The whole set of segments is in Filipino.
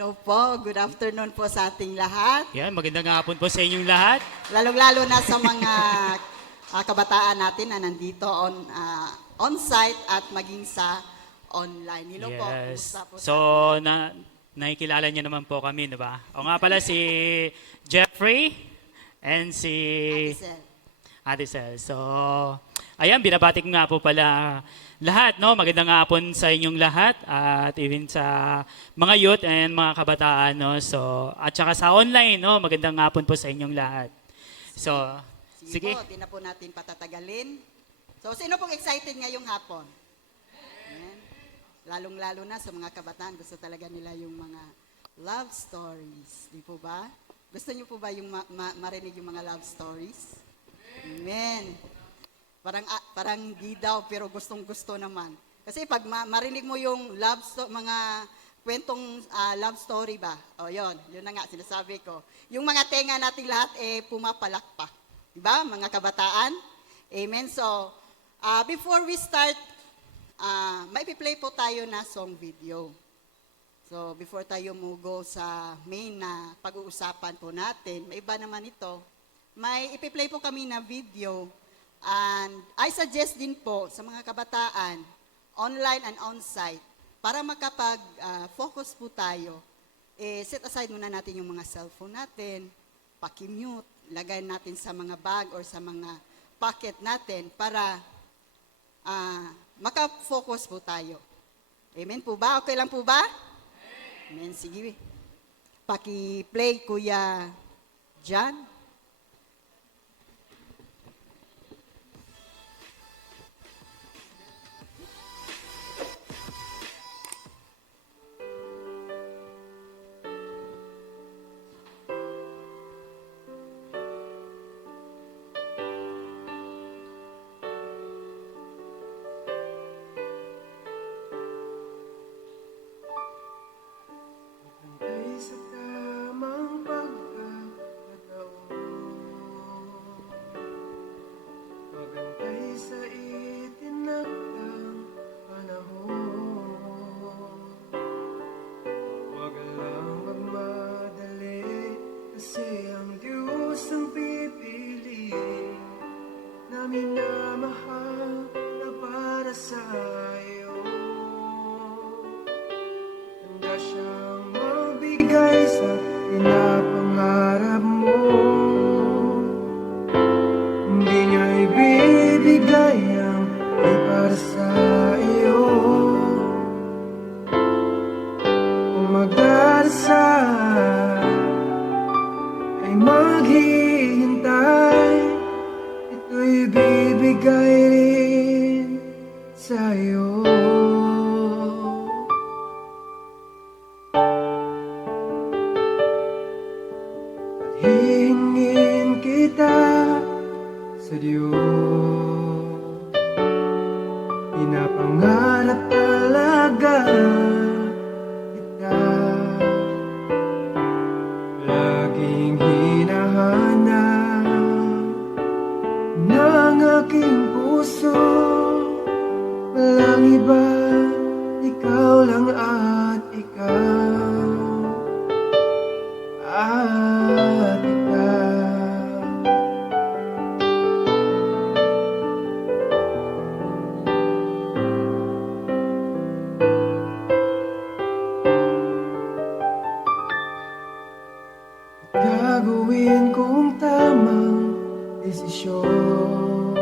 Hello po, good afternoon po sa ating lahat. Yan, magandang hapon po sa inyong lahat. Lalong-lalo na sa mga kabataan natin na nandito on-site at maging sa online. Hello po, Yes. kumusta po So, nakikilala niyo naman po kami, di ba? O nga pala si Jeffrey and si Sir? Ate Sel. So, ayan, binabati ko nga po pala lahat, no? Magandang hapon sa inyong lahat at even sa mga youth and mga kabataan, no? So, at saka sa online, no? Magandang hapon po sa inyong lahat. So, sige. Po, di na po natin patatagalin. So, sino pong excited ngayong hapon? Ayan. Lalong-lalo na sa mga kabataan, gusto talaga nila yung mga love stories. Di po ba? Gusto niyo po ba yung marinig yung mga love stories? Amen. Parang di daw, pero gustong-gusto naman. Kasi pag marinig mo yung mga kwentong love story ba? O yun na nga, sinasabi ko. Yung mga tenga nating lahat, pumapalakpak. Diba, mga kabataan? Amen. So, before we start, maipi-play po tayo na song video. So, before tayo mugo sa main na pag-uusapan po natin, may iba naman ito, may ipi-play po kami na video. And I suggest din po sa mga kabataan, online and on-site, para makapag-focus po tayo, set aside muna natin yung mga cellphone natin, paki-mute, lagay natin sa mga bag or sa mga pocket natin para maka-focus po tayo. Amen po ba? Okay lang po ba? Amen. Sige. Paki-play, Kuya John. Ay sa tamang pagkakataon, magantay sa itinakdang panahon. Huwag lang magmadali, kasi ang Diyos ang pipili na minamahal na para sa iyo. Handa siyang magbigay sa pinapangarap mo. Hindi niya ibibigay ang di para sa iyo. Kung magdarasal ay maghihintay, ito'y bibigay rin sa iyo. Hihingin kita sa Diyos, pinapangarap talaga kita. Laging hinahanap ng aking puso, walang iba, ikaw lang at ikaw. At ikaw. Gagawin kong tamang desisyon,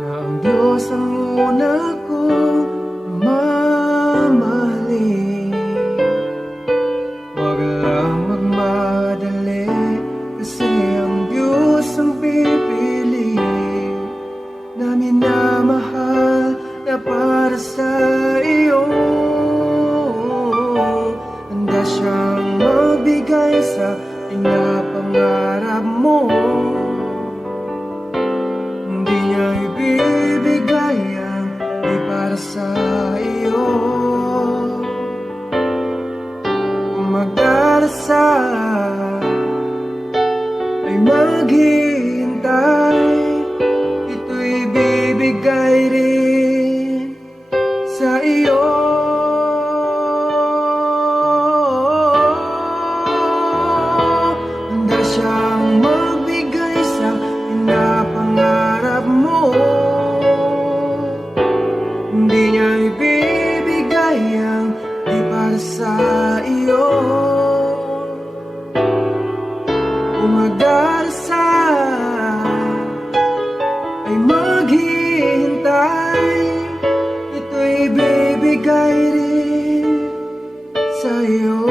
na ang Diyos ang una kong mamahalin. Huwag lang magmadali, kasi ang Diyos ang pipili na minamahal na para sa iyo. Handa siyang magbigay sa pinapangarap mo. Hindi niya ibibigay ang di para sa iyo. Magdarasal ay maghihintay, ito'y bibigay rin sa iyo. niya ibibigay ang di para sa iyo. Umagdarasa ay maghihintay, ito'y bibigay rin sa'yo.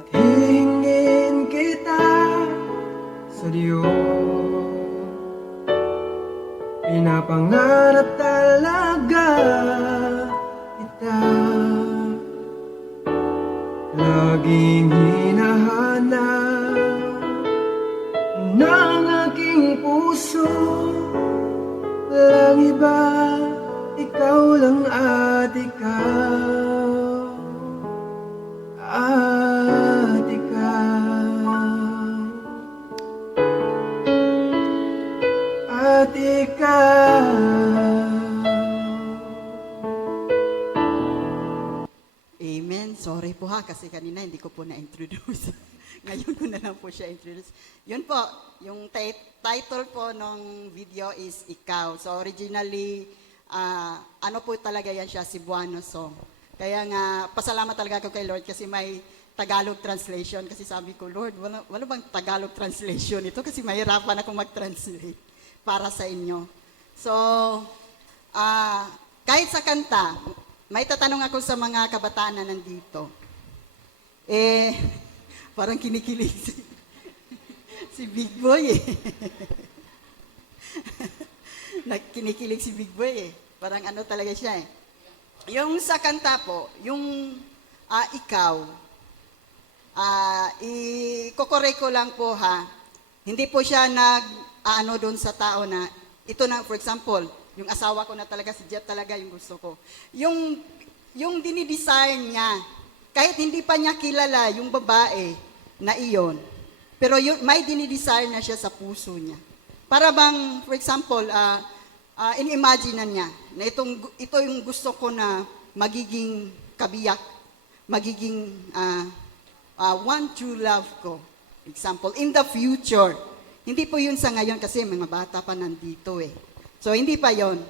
At hihingin kita sa Diyos, pinapangarap talaga kita. Laging hinahanap ng aking puso, walang iba, ikaw lang at ikaw, at ikaw, at ikaw. Amen. Sorry po ha, kasi kanina hindi ko po na-introduce. Ngayon ko na lang po siya introduce. Yun po, yung title po ng video is Ikaw. So originally, ano po talaga yan siya, Cebuano song. Kaya nga, pasalamat talaga ako kay Lord kasi may Tagalog translation. Kasi sabi ko, Lord, wala bang Tagalog translation ito? Kasi mahirapan ako mag-translate para sa inyo. So, kahit sa kanta, may tatanong ako sa mga kabataan na nandito. Parang kinikilig si Big Boy eh. Kinikilig si Big Boy eh. Parang ano talaga siya eh. Yung sa kanta po, yung ikaw, ikokore ko lang po ha, hindi po siya ano doon sa tao na, ito na for example, yung asawa ko na talaga, si Jet talaga yung gusto ko. Yung dinidesign niya, kahit hindi pa niya kilala yung babae na iyon, pero may dinidesign na siya sa puso niya. Para bang, for example, in-imagine na niya na ito yung gusto ko na magiging kabiyak, magiging one true love ko. Example, in the future. Hindi po yun sa ngayon kasi mga bata pa nandito eh. So, hindi pa yon.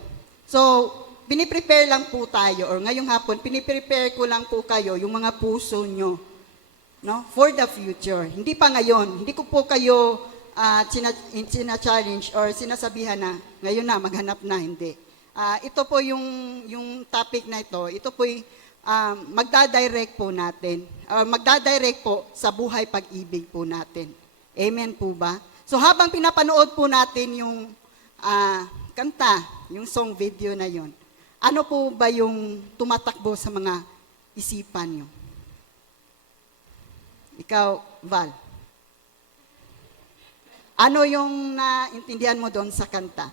So, piniprepare lang po tayo, or ngayong hapon, piniprepare ko lang po kayo, yung mga puso nyo, no? For the future. Hindi pa ngayon. Hindi ko po kayo challenge or sinasabihan na, ngayon na, maghanap na, hindi. Ito po yung topic na ito po magdadirect po natin, magdadirect po sa buhay pag-ibig po natin. Amen po ba? So, habang pinapanood po natin yung kanta, yung song video na yon, ano po ba yung tumatakbo sa mga isipan nyo? Ikaw, Val. Ano yung naintindihan mo doon sa kanta?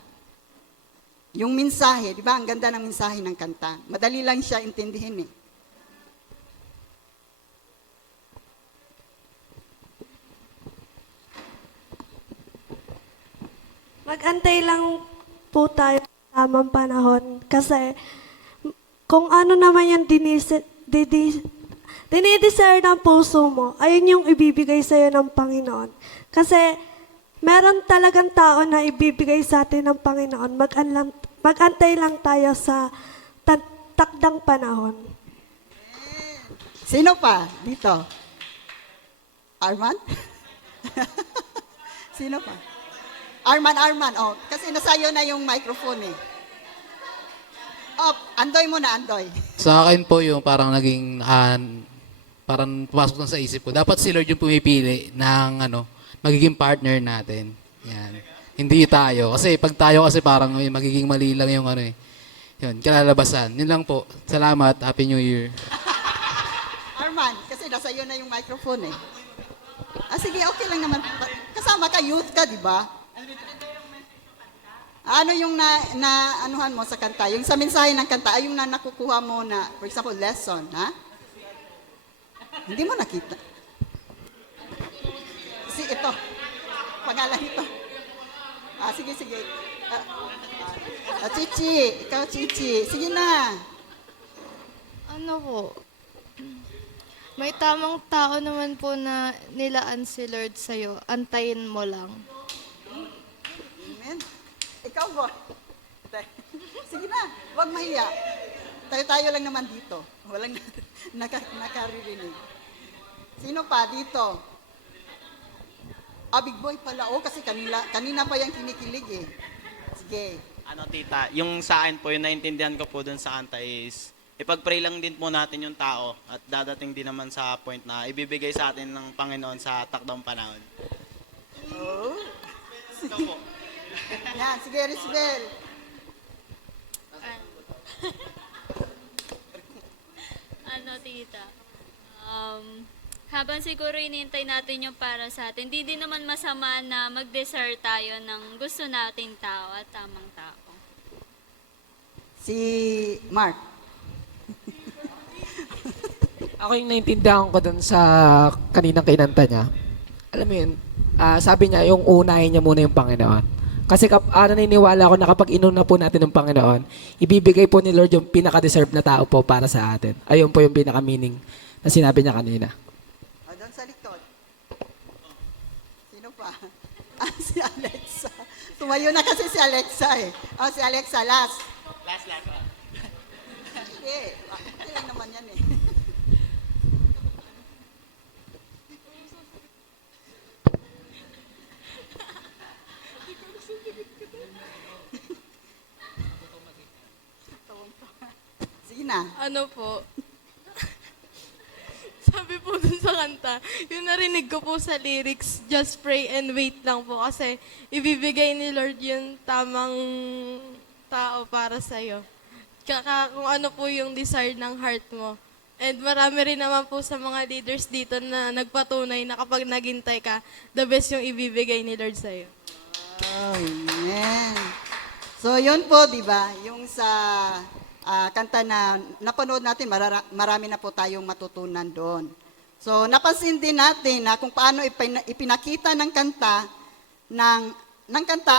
Yung mensahe, di ba? Ang ganda ng mensahe ng kanta. Madali lang siya intindihin eh. Mag-antay lang po tayo sa tamang panahon kasi kung ano naman yung dinidesire ng puso mo, ayun yung ibibigay sa'yo ng Panginoon. Kasi meron talagang tao na ibibigay sa atin ng Panginoon. Mag-antay lang tayo sa takdang panahon. Sino pa dito? Arman? Sino pa? Arman. Oh, kasi nasayo na yung microphone eh. Oh, Andoy muna, Andoy. Sa akin po yung parang naging, parang pumasok na sa isip ko. Dapat si Lord yung pumipili ng magiging partner natin. Yan. Hindi tayo. Kasi pag tayo kasi parang magiging mali lang yung yun, kalalabasan. Yun lang po. Salamat. Happy New Year. Arman, kasi nasayo na yung microphone eh. Sige, okay lang naman. Kasama ka, youth ka, di ba? Ano yung anuhan mo sa kanta? Yung sa mensahe ng kanta, ay yung nakukuha mo na, for example, lesson, ha? Hindi mo nakita. Ito. Pangalan ito. Sige. Chichi. Ikaw, Chichi. Sige na. Ano po? May tamang tao naman po na nilaan si Lord sa'yo. Antayin mo lang. Amen. Ikaw ba? Sige na, huwag mahiya. Tayo-tayo lang naman dito. Walang nakaririnig. Sino pa dito? Big boy pala. Kasi kanina pa yung kinikilig eh. Sige. Ano tita, yung sa akin po, yung naintindihan ko po dun sa kanta is, ipag-pray lang din po natin yung tao at dadating din naman sa point na ibibigay sa atin ng Panginoon sa takdang panahon. Oh. Ito po. Yan, sige, Risbel. Ano, tita? Habang siguro inintay natin yung para sa atin, di din naman masama na mag-desire tayo ng gusto nating tao at tamang tao. Si Mark. Ako yung naintindihan ko dun sa kaninang kinanta niya. Alam mo yun, sabi niya yung unahin niya muna yung Panginoon. Kasi naniniwala ako na kapag inuna po natin ng Panginoon, ibibigay po ni Lord yung pinaka-deserve na tao po para sa atin. Ayun po yung pinaka-meaning na sinabi niya kanina. Doon sa likod. Sino pa? Si Alexa. Tumayo na kasi si Alexa eh. Si Alexa, last. Last. Hindi. Okay lang naman yan eh. Sige na. Ano po? Sabi po dun sa kanta, yung narinig ko po sa lyrics, just pray and wait lang po kasi ibibigay ni Lord yung tamang tao para sa'yo. Kung ano po yung desire ng heart mo. And marami rin naman po sa mga leaders dito na nagpatunay na kapag naghintay ka, the best yung ibibigay ni Lord sa'yo. Amen. So, yun po, di ba? Yung sa kanta na napanood natin, marami na po tayong matutunan doon. So, napansin din natin na kung paano ipinakita ng kanta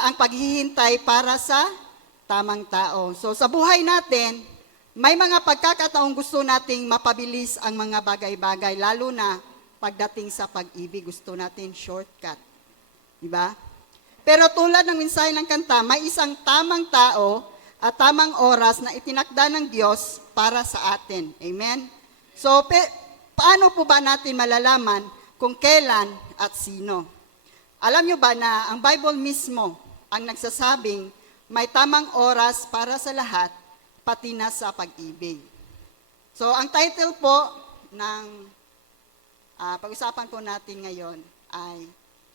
ang paghihintay para sa tamang tao. So, sa buhay natin, may mga pagkakataong gusto nating mapabilis ang mga bagay-bagay, lalo na pagdating sa pag-ibig, gusto natin shortcut. Di ba? Pero tulad ng mensahe ng kanta, may isang tamang tao at tamang oras na itinakda ng Diyos para sa atin. Amen? So, paano po ba natin malalaman kung kailan at sino? Alam nyo ba na ang Bible mismo ang nagsasabing may tamang oras para sa lahat, pati na sa pag-ibig. So, ang title po ng pag-usapan po natin ngayon ay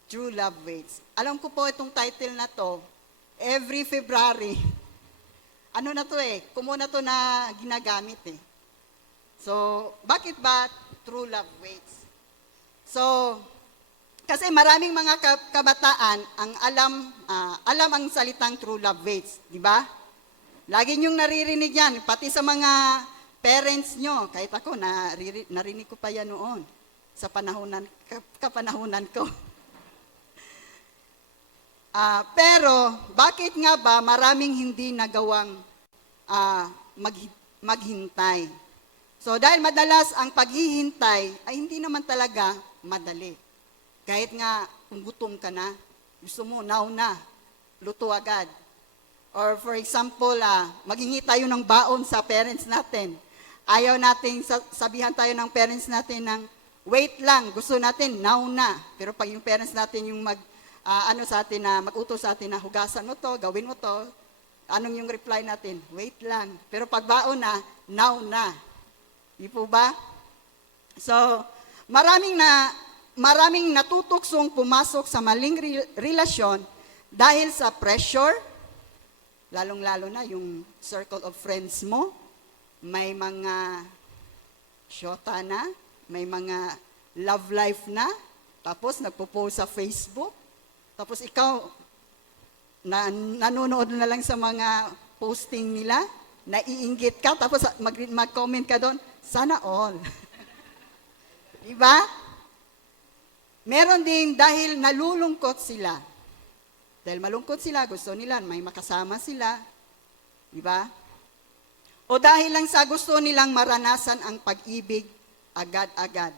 True Love Waits. Alam ko po itong title na to, every February, kumo na to na ginagamit eh. So, bakit ba True Love Waits? So, kasi maraming mga kabataan ang alam ang salitang true love waits, di ba? Lagi niyong naririnig yan, pati sa mga parents nyo. Kahit ako, narinig ko pa yan noon sa kapanahunan ko. Pero, bakit nga ba maraming hindi nagawang maghintay? So, dahil madalas ang paghihintay ay hindi naman talaga madali. Kahit nga kung gutom ka na, gusto mo now na, luto agad. Or for example, maghingi tayo ng baon sa parents natin. Ayaw natin, sabihan tayo ng parents natin ng wait lang, gusto natin now na. Pero pag yung parents natin yung mag-utos sa atin na hugasan mo to, gawin mo to, anong yung reply natin? Wait lang. Pero pag baon na, now na. Di po ba? So, maraming natutuksong pumasok sa maling relasyon dahil sa pressure, lalong-lalo na yung circle of friends mo, may mga syota na, may mga love life na, tapos nagpo-post sa Facebook, tapos ikaw, nanonood na lang sa mga posting nila, naiinggit ka, tapos mag-comment ka doon, sana all. Diba? Meron din dahil nalulungkot sila. Dahil malungkot sila, gusto nila, may makasama sila. Diba? O dahil lang sa gusto nilang maranasan ang pag-ibig agad-agad.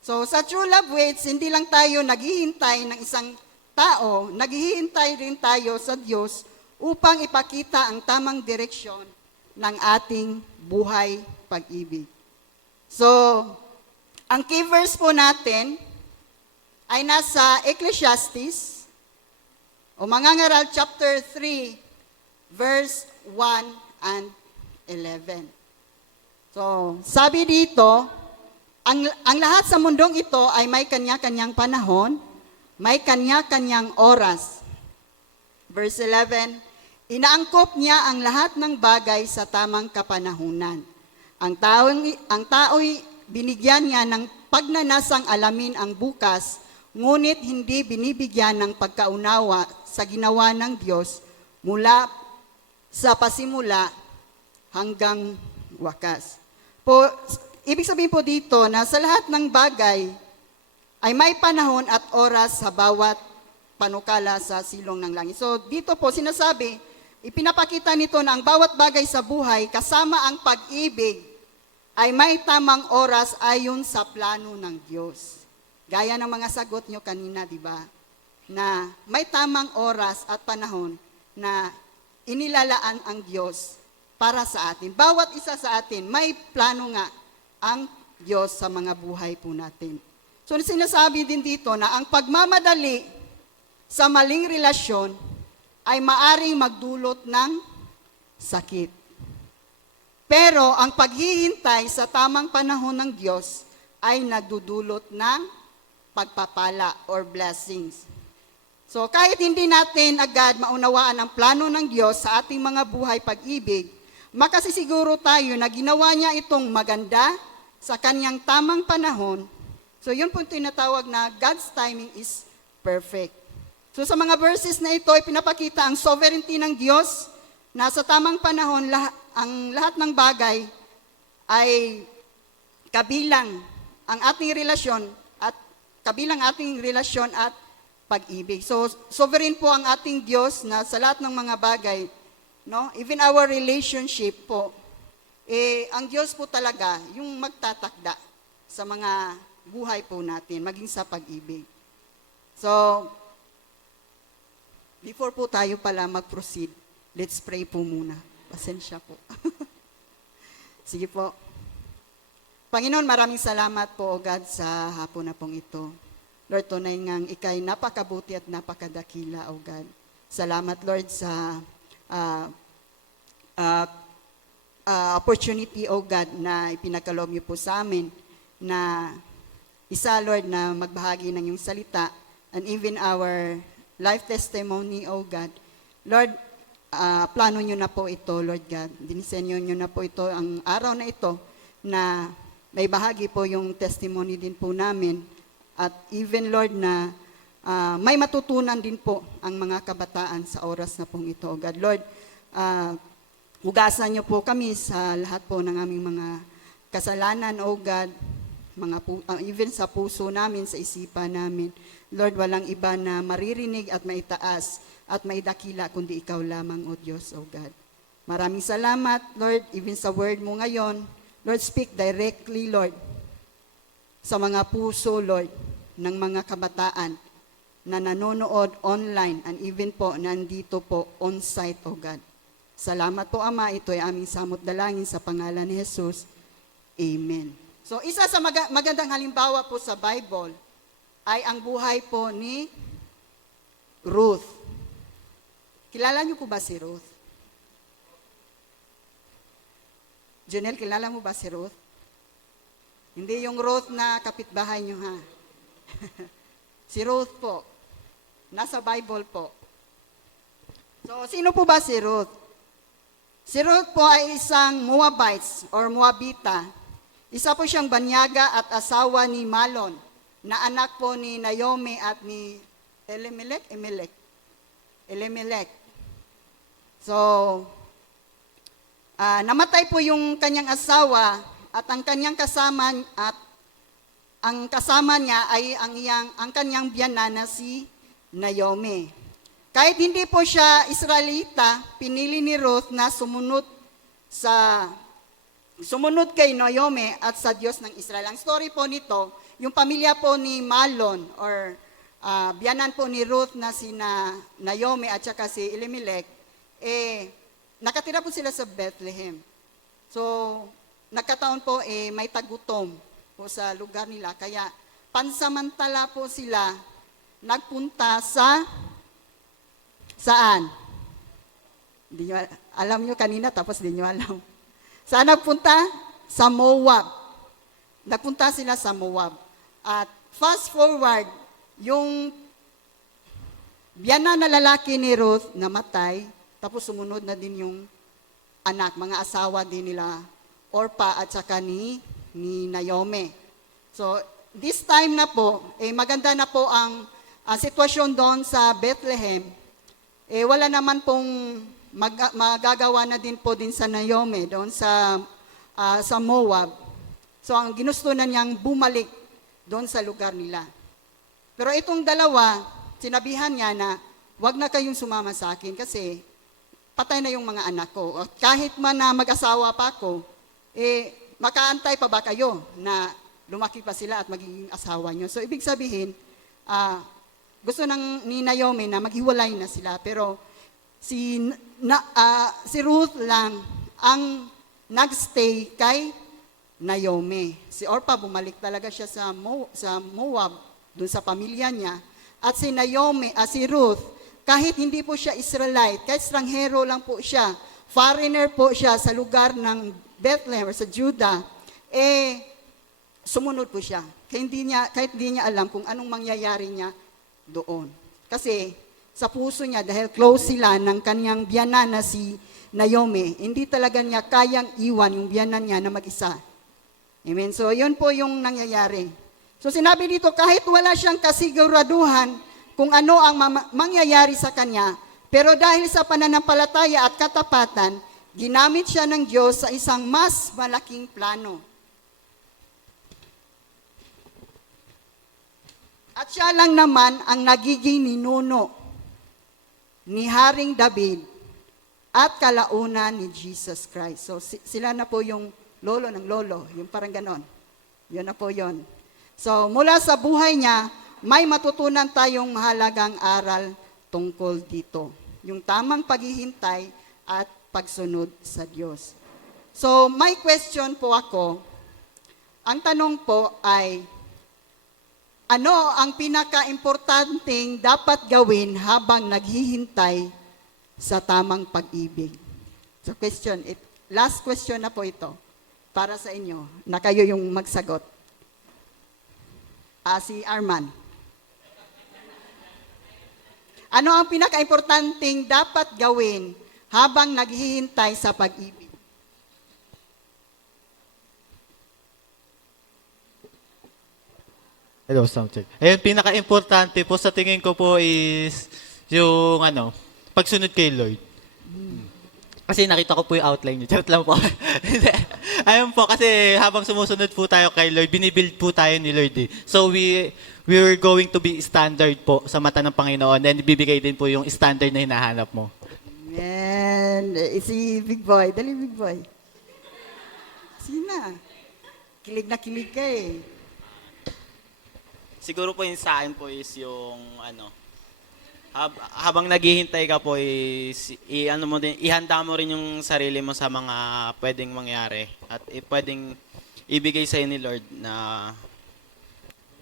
So sa True Love Waits, hindi lang tayo naghihintay ng isang tao, naghihintay rin tayo sa Diyos upang ipakita ang tamang direksyon ng ating buhay pag-ibig. So, ang key verse po natin ay nasa Ecclesiastes o Mangangaral chapter 3 verse 1 and 11. So, sabi dito, ang lahat sa mundong ito ay may kanya-kanyang panahon, may kanya-kanyang oras. Verse 11, inaangkop niya ang lahat ng bagay sa tamang kapanahunan. Ang tao'y binigyan niya ng pagnanasang alamin ang bukas, ngunit hindi binibigyan ng pagkaunawa sa ginawa ng Diyos mula sa pasimula hanggang wakas. Ibig sabihin po dito na sa lahat ng bagay ay may panahon at oras sa bawat panukala sa silong ng langit. So dito po sinasabi, ipinapakita nito na ang bawat bagay sa buhay kasama ang pag-ibig ay may tamang oras ayon sa plano ng Diyos. Gaya ng mga sagot nyo kanina, di ba? Na may tamang oras at panahon na inilalaan ang Diyos para sa atin. Bawat isa sa atin, may plano nga ang Diyos sa mga buhay po natin. So sinasabi din dito na ang pagmamadali sa maling relasyon ay maaring magdulot ng sakit. Pero ang paghihintay sa tamang panahon ng Diyos ay nagdudulot ng pagpapala or blessings. So kahit hindi natin agad maunawaan ang plano ng Diyos sa ating mga buhay pag-ibig, makasisiguro tayo na ginawa niya itong maganda sa kanyang tamang panahon. So yun po tinatawag na God's timing is perfect. So sa mga verses na ito, ipinapakita ang sovereignty ng Diyos na sa tamang panahon, ang lahat ng bagay ay kabilang ang ating relasyon at pag-ibig. So sovereign po ang ating Diyos na sa lahat ng mga bagay, no? Even our relationship po, ang Diyos po talaga yung magtatakda sa mga buhay po natin, maging sa pag-ibig. So, before po tayo pala mag-proceed, let's pray po muna. Pasensya po. Sige po. Panginoon, maraming salamat po, O God, sa hapon na pong ito. Lord, tunay ngang ikay napakabuti at napakadakila, O God. Salamat, Lord, sa opportunity, O God, na ipinagkaloob niyo po sa amin na isa, Lord, na magbahagi ng iyong salita and even our life testimony, O God. Lord, plano niyo na po ito, Lord God. Dinisenyo niyo na po ito, ang araw na ito, na may bahagi po yung testimony din po namin. At even, Lord, na may matutunan din po ang mga kabataan sa oras na pong ito, O God. Lord, hugasan niyo po kami sa lahat po ng aming mga kasalanan, O God, even sa puso namin, sa isipan namin. Lord, walang iba na maririnig at maitaas at maidakila kundi ikaw lamang, O Diyos, O God. Maraming salamat, Lord, even sa word mo ngayon. Lord, speak directly, Lord, sa mga puso, Lord, ng mga kabataan na nanonood online and even po nandito po on-site, O God. Salamat po, Ama. Ito ay aming samot dalangin sa pangalan ni Jesus. Amen. So, isa sa magandang halimbawa po sa Bible ay ang buhay po ni Ruth. Kilala niyo po ba si Ruth? Jonel, kilala mo ba si Ruth? Hindi yung Ruth na kapitbahay niyo, ha? Si Ruth po. Nasa Bible po. So, sino po ba si Ruth? Si Ruth po ay isang Moabites or Moabita. Isa po siyang banyaga at asawa ni Malon, na anak po ni Naomi at ni Elimelech. So, namatay po yung kanyang asawa at ang kanyang kasama niya ay ang kanyang biyanan na si Naomi. Kahit hindi po siya Israelita, pinili ni Ruth na sumunod kay Naomi at sa Diyos ng Israel. Ang story po nito, yung pamilya po ni Malon or biyanan po ni Ruth na Naomi at saka si Elimelech, nakatira po sila sa Bethlehem. So, nagkataon po, may tagutom po sa lugar nila. Kaya, pansamantala po sila nagpunta saan? Di nyo, alam nyo kanina, tapos di nyo alam. Saan nagpunta? Sa Moab. Nagpunta sila sa Moab. At fast forward, yung biyanan na lalaki ni Ruth namatay, tapos sumunod na din yung anak, mga asawa din nila, Orpa at saka ni Naomi. So, this time na po, maganda na po ang sitwasyon doon sa Bethlehem. Wala naman pong magagawa na din po din sa Naomi, doon sa Moab. So, ang ginusto na niyang bumalik doon sa lugar nila. Pero itong dalawa, sinabihan niya na, wag na kayong sumama sa akin kasi patay na yung mga anak ko. At kahit man na mag-asawa pa ako, makaantay pa ba kayo na lumaki pa sila at magiging asawa nyo? So, ibig sabihin, gusto ni Naomi na maghiwalay na sila. Pero si Ruth lang ang nagstay kay Naomi. Si Orpa, bumalik talaga siya sa Moab, dun sa pamilya niya. At si Ruth, kahit hindi po siya Israelite, kahit estranghero lang po siya, foreigner po siya sa lugar ng Bethlehem or sa Judah, sumunod po siya. Kahit hindi niya alam kung anong mangyayari niya doon. Kasi sa puso niya, dahil close sila ng kanyang biyanan na si Naomi, hindi talaga niya kayang iwan yung biyanan niya na mag-isa. Amen. So, yun po yung nangyayari. So sinabi dito, kahit wala siyang kasiguraduhan kung ano ang mangyayari sa kanya, pero dahil sa pananampalataya at katapatan, ginamit siya ng Diyos sa isang mas malaking plano. At siya lang naman ang nagiging ninuno ni Haring David at kalaunan ni Jesus Christ. So sila na po yung lolo ng lolo, yung parang ganon. Yun na po yun. So, mula sa buhay niya, may matutunan tayong mahalagang aral tungkol dito. Yung tamang paghihintay at pagsunod sa Diyos. So, may question po ako. Ang tanong po ay, ano ang pinaka-importanting dapat gawin habang naghihintay sa tamang pag-ibig? So, last question na po ito para sa inyo, na kayo yung magsagot. Si Arman. Ano ang pinaka-importanting dapat gawin habang naghihintay sa pag-ibig? Hello, sound check. Ayun, pinaka-importante po sa tingin ko po is yung pagsunod kay Lord. Kasi nakita ko po yung outline niyo. Charot lang po. Ayun po, kasi habang sumusunod po tayo kay Lord, binibuild po tayo ni Lord eh. So we're going to be standard po sa mata ng Panginoon and ibibigay din po yung standard na hinahanap mo. Man, si Big Boy. Dali, Big Boy. Sina? Kilig na kilig ka eh. Siguro po yung sa akin po is yung habang naghihintay ka po is ihanda mo rin yung sarili mo sa mga pwedeng mangyari at pwedeng ibigay sa ni Lord na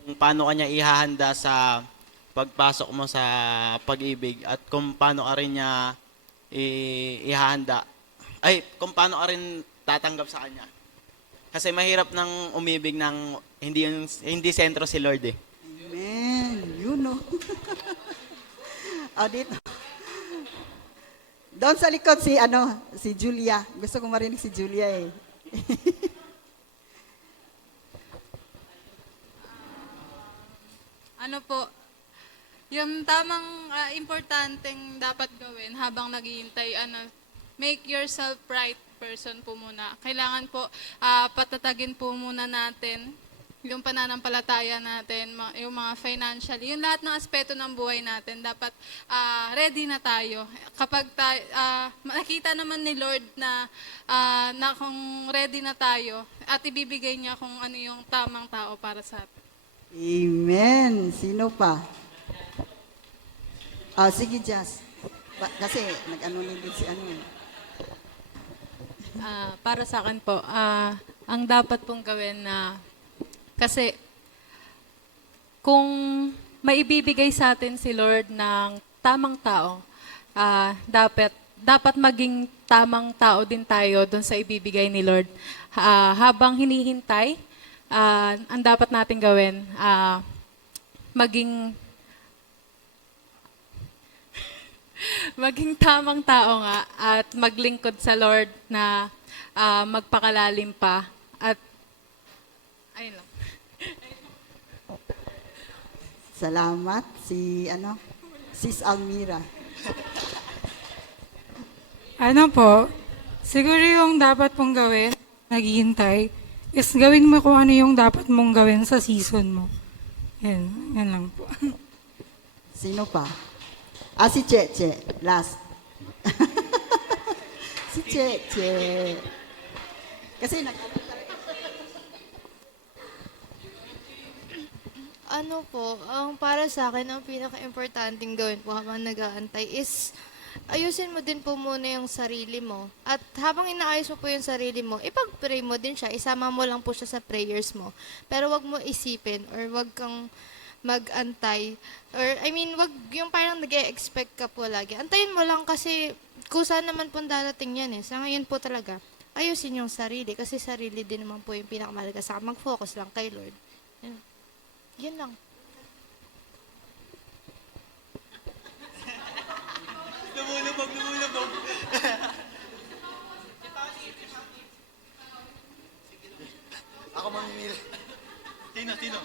kung paano kanya ihahanda sa pagpasok mo sa pag-ibig at kung paano ka rin niya ihahanda kung paano ka rin tatanggap sa kanya. Kasi mahirap nang umibig ng hindi sentro si Lord eh. Amen. You know. Dito. Doon sa likod si Julia. Gusto ko marinig si Julia eh. Yung tamang importanteng dapat gawin habang naghihintay, make yourself right person po muna. Kailangan po patatagin po muna natin yung pananampalataya natin, yung mga financial, yung lahat ng aspeto ng buhay natin, dapat ready na tayo. Kapag nakita naman ni Lord na kung ready na tayo at ibibigay niya kung ano yung tamang tao para sa atin. Amen. Sino pa? Sige, Jazz. Kasi nag-ano din si ano. Para sa akin po, ang dapat pong gawin na, kasi kung maibibigay sa atin si Lord ng tamang tao, dapat maging tamang tao din tayo doon sa ibibigay ni Lord. Habang hinihintay, ang dapat natin gawin, maging tamang tao nga at maglingkod sa Lord na magpakalalim pa. At ayun lang. Salamat. Sis Almira. Ano po, siguro yung dapat mong gawin, naghihintay, is gawin mo kung ano yung dapat mong gawin sa season mo. Yan lang po. Sino pa? Si Cheche. Last. Si Cheche. Kasi Ano po, ang para sa akin, ang pinaka-importanting gawin po habang nag-aantay is ayusin mo din po muna yung sarili mo. At habang inaayos mo po yung sarili mo, ipag-pray mo din siya. Isama mo lang po siya sa prayers mo. Pero wag mo isipin or wag kang mag-antay. Or, wag yung parang nag-e-expect ka po lagi. Antayin mo lang kasi kusa naman po darating yan eh. Sa ngayon po talaga, ayusin yung sarili. Kasi sarili din naman po yung pinakamalaga. Saka mag-focus lang kay Lord. Yan lang. Lumulubog. Ako mamimili. Sino?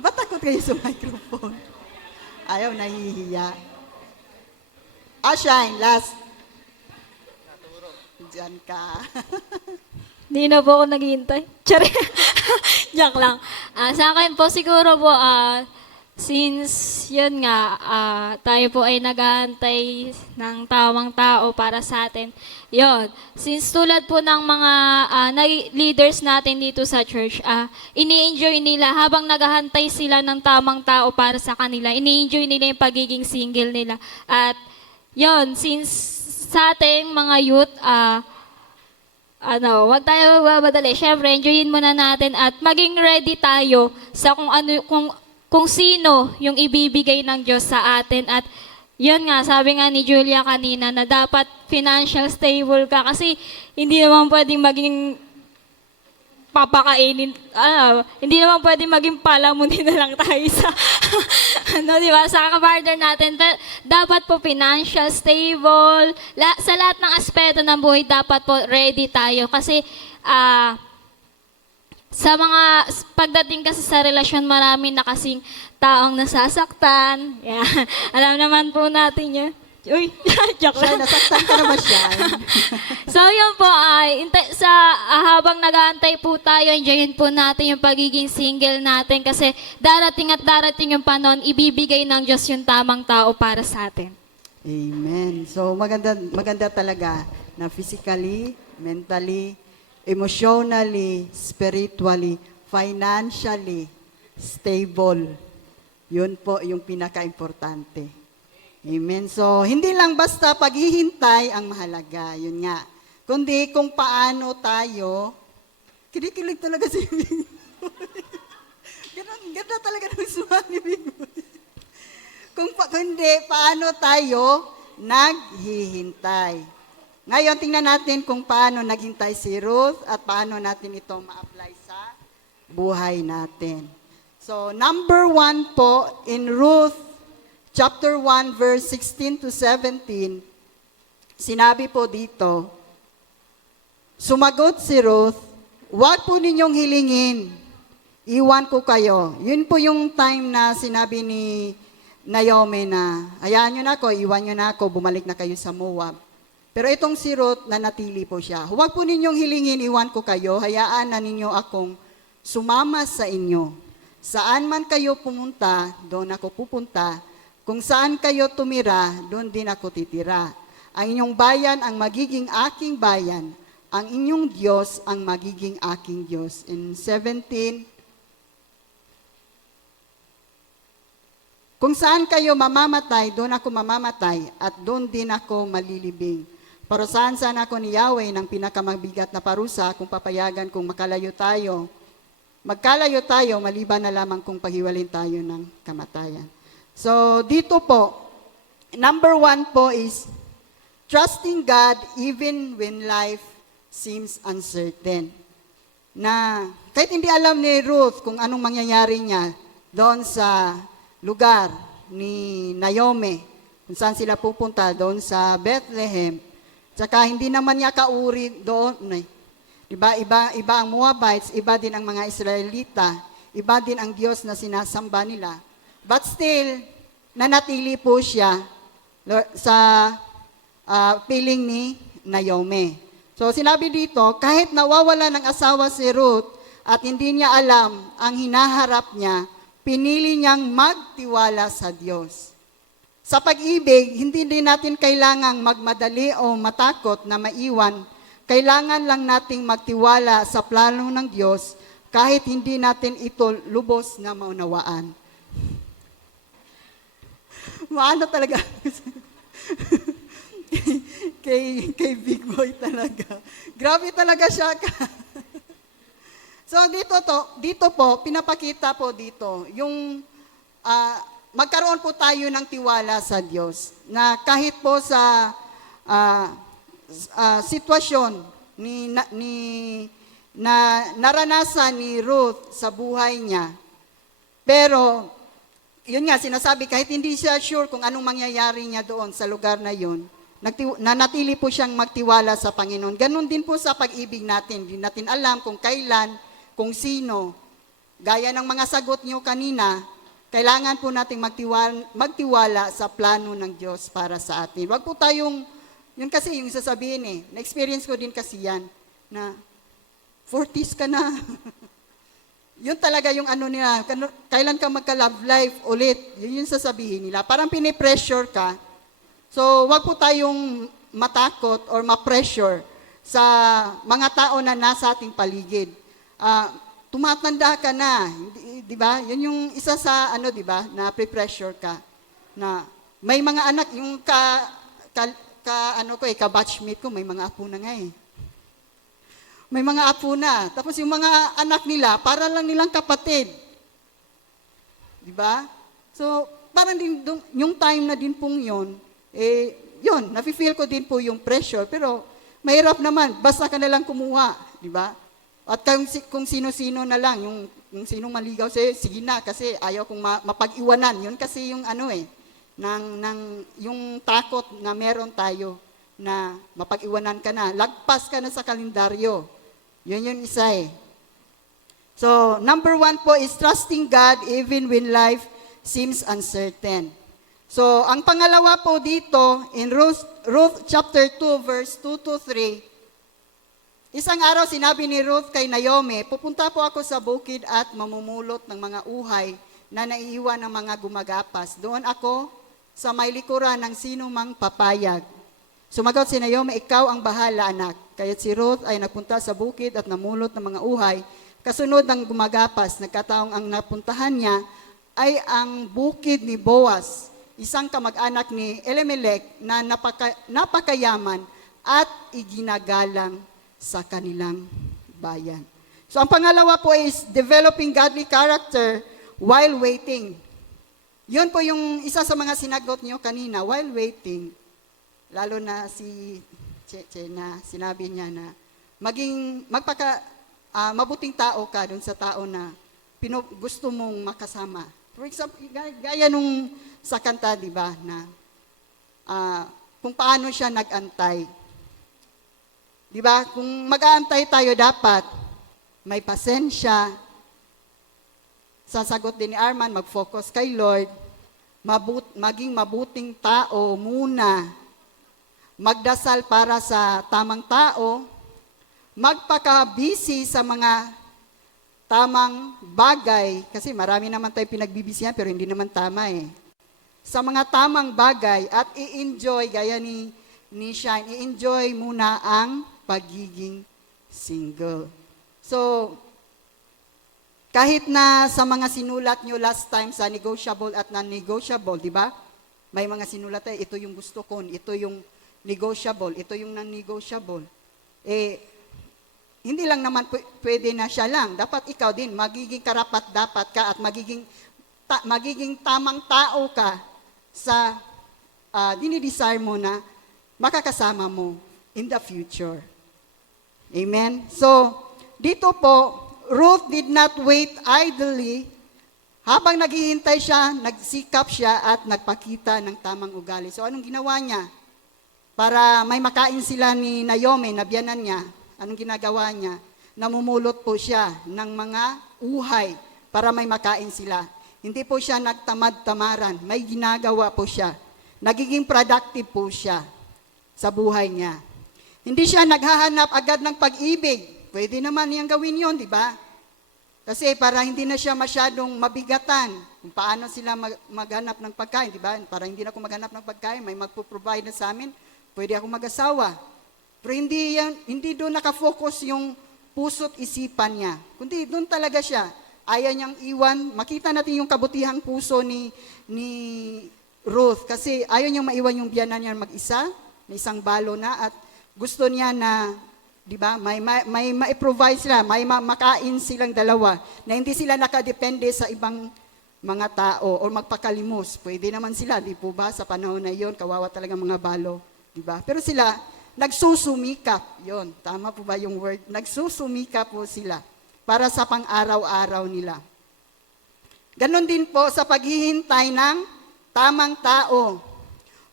ba't takot kayo sa microphone? Ayaw, nahihiya. Shine, last. Diyan ka. Di na po ako naghihintay. Tsari. Joke lang. Sa akin po siguro po, since yun nga, tayo po ay naghahantay ng tamang tao para sa atin. Yun. Since tulad po ng mga leaders natin dito sa church, ini-enjoy nila habang naghahantay sila ng tamang tao para sa kanila. Ini-enjoy nila yung pagiging single nila. At yun, since sa ating mga youth, wag tayo magbabadali. Syempre, enjoyin muna natin at maging ready tayo sa kung sino yung ibibigay ng Diyos sa atin. At yun nga, sabi nga ni Julia kanina na dapat financial stable ka kasi hindi naman pwedeng maging papakainin, hindi naman pwedeng maging palamunin na lang tayo sa, di ba, sa kapartner natin. Pero dapat po financial stable, sa lahat ng aspeto ng buhay, dapat po ready tayo. Kasi, pagdating kasi sa relasyon, marami na kasing taong nasasaktan. Yan. Alam naman po natin yun. Uy, joke lang. Nasaktan ka naman siya. So yun po, habang nag-aantay po tayo, enjoyin po natin yung pagiging single natin kasi darating at darating yung panahon, ibibigay ng Diyos yung tamang tao para sa atin. Amen. So maganda talaga na physically, mentally, emotionally, spiritually, financially, stable. Yun po yung pinaka-importante. Amen. So, hindi lang basta paghihintay ang mahalaga. Yun nga. Kundi kung paano tayo, kinikilig talaga si Big Boy. Ganda talaga ng suha ni Big Boy. Kundi paano tayo naghihintay. Ngayon, tingnan natin kung paano naghintay si Ruth at paano natin ito ma-apply sa buhay natin. So, number 1 po, in Ruth, chapter 1, verse 16 to 17, sinabi po dito, sumagot si Ruth, huwag po ninyong hilingin, iwan ko kayo. Yun po yung time na sinabi ni Naomi na, hayaan nyo na ako, iwan nyo na ako, bumalik na kayo sa Moab. Pero itong si Ruth, nanatili po siya. Huwag po ninyong hilingin, iwan ko kayo, hayaan na ninyo akong sumama sa inyo. Saan man kayo pumunta, doon ako pupunta, Kung saan kayo tumira, doon din ako titira. Ang inyong bayan ang magiging aking bayan. Ang inyong Diyos ang magiging aking Diyos. In 17, kung saan kayo mamamatay, doon ako mamamatay, at doon din ako malilibing. Parusahan sana ako ni Yahweh ng pinakamabigat na parusa kung papayagan kung makalayo tayo. Magkalayo tayo, maliban na lamang kung paghiwalin tayo ng kamatayan. So, dito po, number 1 po is, trusting God even when life seems uncertain. Na kahit hindi alam ni Ruth kung anong mangyayari niya doon sa lugar ni Naomi, kung saan sila pupunta, doon sa Bethlehem. Tsaka hindi naman niya kauri doon. Iba ang Moabites, iba din ang mga Israelita, iba din ang Diyos na sinasamba nila. But still, nanatili po siya sa piling ni Naomi. So sinabi dito, kahit nawawala ng asawa si Ruth at hindi niya alam ang hinaharap niya, pinili niyang magtiwala sa Diyos. Sa pag-ibig, hindi din natin kailangang magmadali o matakot na maiwan. Kailangan lang nating magtiwala sa plano ng Diyos kahit hindi natin ito lubos na maunawaan. Maano talaga kay Big Boy talaga. Grabe talaga siya. So dito po, pinapakita po dito, yung magkaroon po tayo ng tiwala sa Diyos na kahit po sa sitwasyon na naranasan ni Ruth sa buhay niya, pero yun nga, sinasabi, kahit hindi siya sure kung anong mangyayari niya doon sa lugar na yun, nanatili po siyang magtiwala sa Panginoon. Ganon din po sa pag-ibig natin. Hindi natin alam kung kailan, kung sino. Gaya ng mga sagot niyo kanina, kailangan po nating magtiwala sa plano ng Diyos para sa atin. Huwag po tayong, yun kasi yung sasabihin na-experience ko din kasi yan, na 40s ka na. Yun talaga yung ano nila, kailan ka magka-love life ulit, yun yung sasabihin nila. Parang pinipressure ka. So, wag po tayong matakot or ma-pressure sa mga tao na nasa ating paligid. Tumatanda ka na, di ba? Yun yung isa sa di ba, na pre-pressure ka. Na may mga anak, yung ka-batchmate ko, may mga apo na nga eh. May mga apo na. Tapos yung mga anak nila, para lang nilang kapatid. Di ba? So, parang din, yung time na din pong yun, yun, nafe-feel ko din po yung pressure, pero mahirap naman, basta ka na lang kumuha, di ba? At kung sino-sino na lang, yung sinong maligaw sa'yo, sige na, kasi ayaw kong mapag-iwanan. Yun kasi yung yung takot na meron tayo na mapag-iwanan ka na. Lagpas ka na sa kalendaryo. Yun yung isa eh. So, number 1 po is trusting God even when life seems uncertain. So, ang pangalawa po dito, in Ruth chapter 2, verse 2-3, isang araw sinabi ni Ruth kay Naomi, pupunta po ako sa bukid at mamumulot ng mga uhay na naiiwan ng mga gumagapas. Doon ako sa may likuran ng sino mang papayag. Sumagot si Naomi, ikaw ang bahala, anak. Kaya't si Ruth ay nagpunta sa bukid at namulot ng mga uhay. Kasunod ng gumagapas, nagkataong ang napuntahan niya ay ang bukid ni Boaz, isang kamag-anak ni Elimelech na napakayaman at iginagalang sa kanilang bayan. So ang pangalawa po is developing godly character while waiting. Yun po yung isa sa mga sinagot niyo kanina, while waiting. Lalo na si Cheche na sinabi niya na mabuting tao ka dun sa tao na gusto mong makasama. For example, gaya nung sa kanta, di ba, na kung paano siya nag-antay. Di ba? Kung mag-aantay tayo dapat, may pasensya. Sasagot din ni Arman, mag-focus kay Lord. Maging mabuting tao muna. Magdasal para sa tamang tao. Magpaka-busy sa mga tamang bagay. Kasi marami naman tayo pinagbibisihan pero hindi naman tama eh. sa mga tamang bagay at i-enjoy, gaya ni Shine, i-enjoy muna ang pagiging single. So, kahit na sa mga sinulat nyo last time sa negotiable at non-negotiable, di ba? May mga sinulat ito yung gusto ko, ito yung negotiable, ito yung non-negotiable. Hindi lang naman pwede na siya lang. Dapat ikaw din, magiging karapat-dapat ka at magiging tamang tao ka sa dinidesire mo na makakasama mo in the future. Amen? So, dito po, Ruth did not wait idly. Habang naghihintay siya, nagsikap siya at nagpakita ng tamang ugali. So, anong ginawa niya? Para may makain sila ni Naomi, na biyanan niya, anong ginagawa niya? Namumulot po siya ng mga uhay para may makain sila. Hindi po siya nagtamad-tamaran, may ginagawa po siya. Nagiging productive po siya sa buhay niya. Hindi siya naghahanap agad ng pag-ibig. Pwede naman niyang gawin yon, di ba? Kasi para hindi na siya masyadong mabigatan kung paano sila maghanap ng pagkain, di ba? Para hindi na ako maghanap ng pagkain, may magpo-provide na sa amin, pwede ako mag-asawa. Pero hindi doon nakafocus yung puso't isipan niya. Kundi doon talaga siya. Ayaw niyang iwan. Makita natin yung kabutihang puso ni Ruth. Kasi ayaw niyang maiwan yung biyanan niya mag-isa, may isang balo na, at gusto niya na, di ba, may ma-provide sila, may makain silang dalawa, na hindi sila nakadepende sa ibang mga tao o magpakalimos. Pwede naman sila, di po ba, sa panahon na yon, kawawa talaga mga balo, di ba? Pero sila, nagsusumikap, yon, tama po ba yung word? Nagsusumikap po sila para sa pang-araw-araw nila. Ganon din po sa paghihintay ng tamang tao.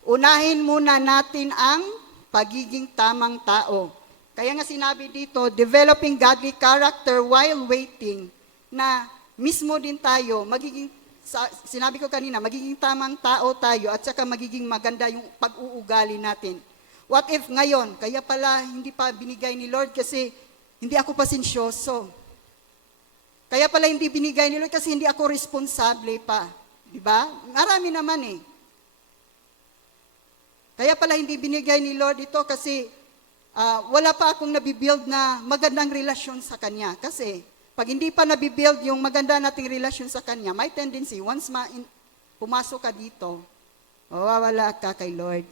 Unahin muna natin ang pagiging tamang tao. Kaya nga sinabi dito, developing godly character while waiting, na mismo din tayo, sinabi ko kanina, magiging tamang tao tayo at saka magiging maganda yung pag-uugali natin. What if ngayon, kaya pala hindi pa binigay ni Lord kasi hindi ako pasensyoso. Kaya pala hindi binigay ni Lord kasi hindi ako responsable pa. Diba? Marami naman eh. Kaya pala hindi binigay ni Lord ito kasi wala pa akong nabibuild na magandang relasyon sa Kanya. Kasi pag hindi pa nabibuild yung maganda nating relasyon sa Kanya, may tendency, once pumasok ka dito, mawawala ka kay Lord.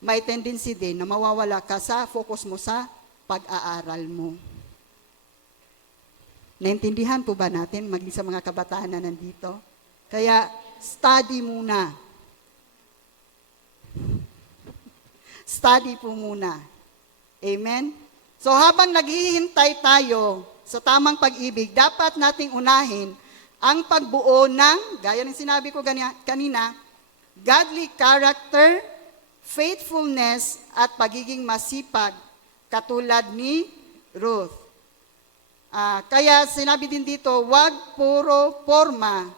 May tendency din na mawawala ka sa focus mo sa pag-aaral mo. Naintindihan po ba natin, maging sa mga kabataan na nandito? Kaya, study muna. Study po muna. Amen? So habang naghihintay tayo sa tamang pag-ibig, dapat nating unahin ang pagbuo ng, gaya ng sinabi ko kanina, godly character, faithfulness, at pagiging masipag, katulad ni Ruth. Kaya sinabi din dito, wag puro forma,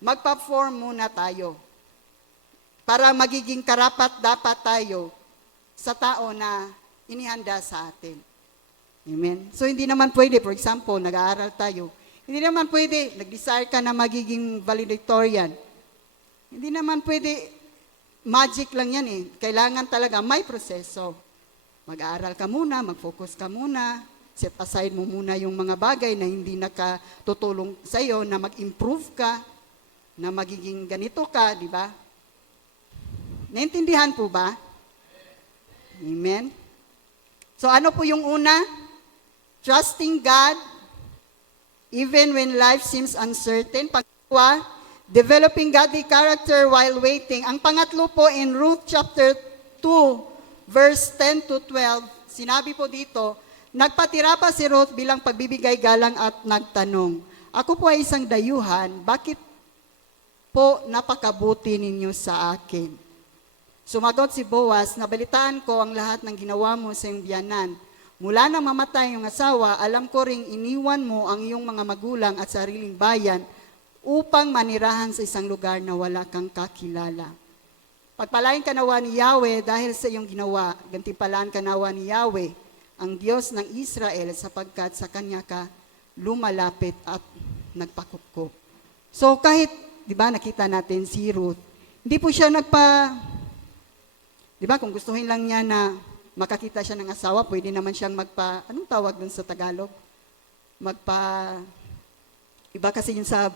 magpa-form muna tayo. Para magiging karapat-dapat tayo sa tao na inihanda sa atin. Amen? So, hindi naman pwede, for example, nag-aaral tayo, hindi naman pwede, nag-desire ka na magiging valedictorian. Hindi naman pwede, magic lang yan eh. Kailangan talaga may proseso. Mag-aaral ka muna, mag-focus ka muna, set aside mo muna yung mga bagay na hindi nakatutulong sa iyo, na mag-improve ka, na magiging ganito ka, di ba? Naintindihan po ba? Amen? So ano po yung una? Trusting God even when life seems uncertain. Pangalawa, developing godly character while waiting. Ang pangatlo po in Ruth chapter 2, verse 10 to 12, sinabi po dito, nagpatira pa si Ruth bilang pagbibigay galang at nagtanong, ako po ay isang dayuhan, bakit po napakabuti ninyo sa akin? Sumagot si Boaz, nabalitaan ko ang lahat ng ginawa mo sa iyong biyanan. Mula nang mamatay yung asawa, alam ko ring iniwan mo ang iyong mga magulang at sariling bayan upang manirahan sa isang lugar na wala kang kakilala. Pagpalain ka nawa ni Yahweh dahil sa iyong ginawa, gantimpalaan ka nawa ni Yahweh, ang Diyos ng Israel, sapagkat sa Kanya ka lumalapit at nagpakukup. So kahit, di ba, nakita natin si Ruth, hindi po siya di ba, kung gustuhin lang niya na makakita siya ng asawa, pwede naman siyang anong tawag dun sa Tagalog? Iba kasi yun sa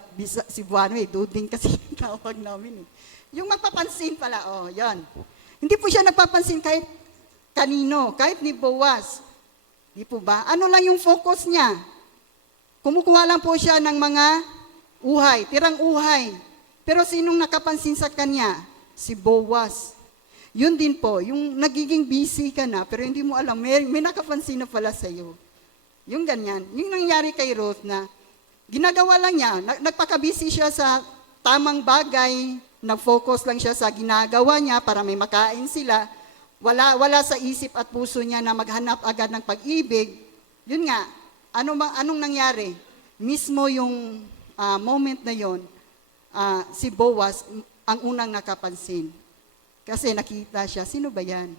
Cebuano duding kasi yung tawag namin eh. Yung magpapansin pala, yan. Hindi po siya nagpapansin kahit kanino, kahit ni Boaz. Di po ba? Ano lang yung focus niya? Kumukuha lang po siya ng mga tirang uhay. Pero sinong nakapansin sa kanya? Si Boaz. Yun din po, yung nagiging busy ka na, pero hindi mo alam, may nakapansin na pala sa'yo. Yung ganyan. Yung nangyari kay Ruth na, ginagawa lang niya, nagpaka-busy siya sa tamang bagay, nag-focus lang siya sa ginagawa niya para may makain sila. Wala sa isip at puso niya na maghanap agad ng pag-ibig. Yun nga, anong nangyari? Mismo yung moment na yon, si Boaz ang unang nakapansin. Kasi nakita siya, sino ba yan?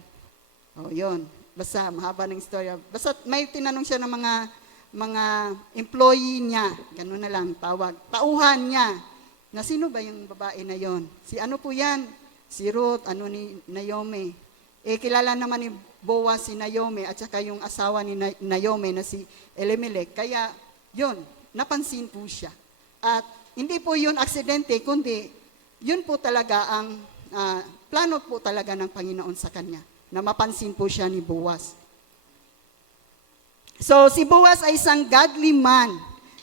Yun. Basta, mahaba ng istorya. Basta may tinanong siya ng mga employee niya, gano'n na lang, tauhan niya, na sino ba yung babae na yon? Si ano po yan? Si Ruth, ni Naomi. Kilala naman ni Boaz si Naomi at saka yung asawa ni Naomi na si Elimelech. Kaya, yun, napansin po siya. At hindi po yun aksidente, kundi yun po talaga ang plano po talaga ng Panginoon sa kanya, na mapansin po siya ni Boaz. So, si Boaz ay isang godly man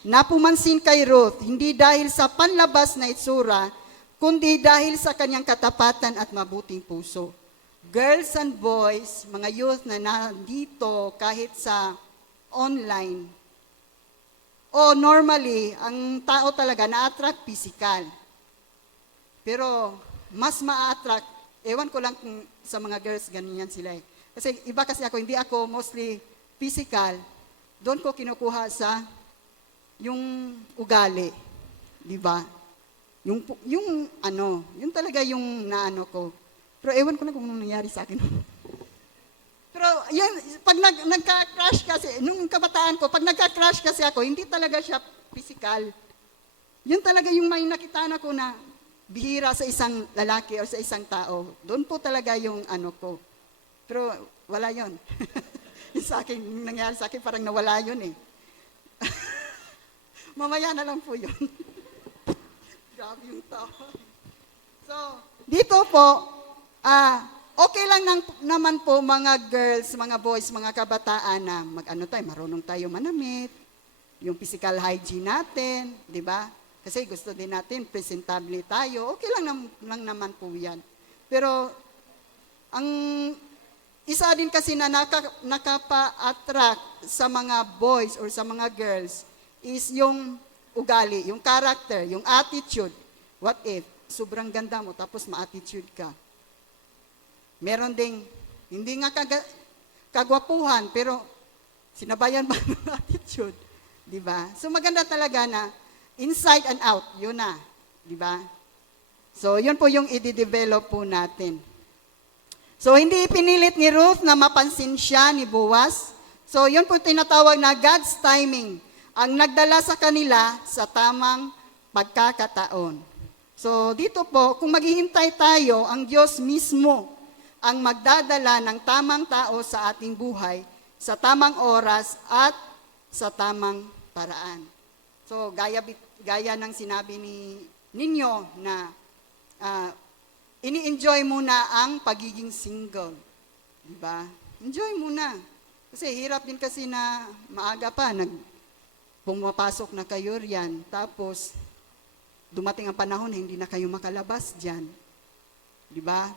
na pumansin kay Ruth, hindi dahil sa panlabas na itsura, kundi dahil sa kanyang katapatan at mabuting puso. Girls and boys, mga youth na nandito kahit sa online, normally, ang tao talaga na-attract physical. Pero mas ma-attract, ewan ko lang kung sa mga girls, ganyan sila eh. Kasi iba kasi ako, hindi ako mostly physical, doon ko kinukuha sa yung ugali, di ba? Yung talaga yung naano ko. Pero ewan ko na kung nangyari sa akin. Pero yun, pag nagka-crush kasi, nung kabataan ko, pag nagka-crush kasi ako, hindi talaga siya physical. Yun talaga yung may nakita na ko na bihira sa isang lalaki o sa isang tao. Doon po talaga yung ko. Pero wala yun. Yung sa akin, yung nangyari sa akin, parang nawala yun eh. Mamaya na lang po yun. Grabe yung tao. So, dito po, okay lang naman po mga girls, mga boys, mga kabataan na marunong tayo manamit, yung physical hygiene natin, di ba? Kasi gusto din natin, presentable tayo, okay lang naman po yan. Pero, ang isa din kasi na nakapa-attract sa mga boys or sa mga girls is yung ugali, yung character, yung attitude. What if, sobrang ganda mo tapos ma-attitude ka? Meron ding, hindi nga kagwapuhan, pero sinabayan ba ng attitude? Diba? So maganda talaga na inside and out, yun na. Diba? So yun po yung i-develop po natin. So hindi ipinilit ni Ruth na mapansin siya ni Boaz. So yun po tinatawag na God's timing, ang nagdala sa kanila sa tamang pagkakataon. So dito po, kung maghihintay tayo, ang Diyos mismo ang magdadala ng tamang tao sa ating buhay, sa tamang oras at sa tamang paraan. So gaya ng sinabi ninyo na ini-enjoy muna ang pagiging single. Diba? Enjoy muna. Kasi hirap din kasi na maaga pa, pumapasok na kayo riyan, tapos dumating ang panahon na hindi na kayo makalabas dyan. Diba?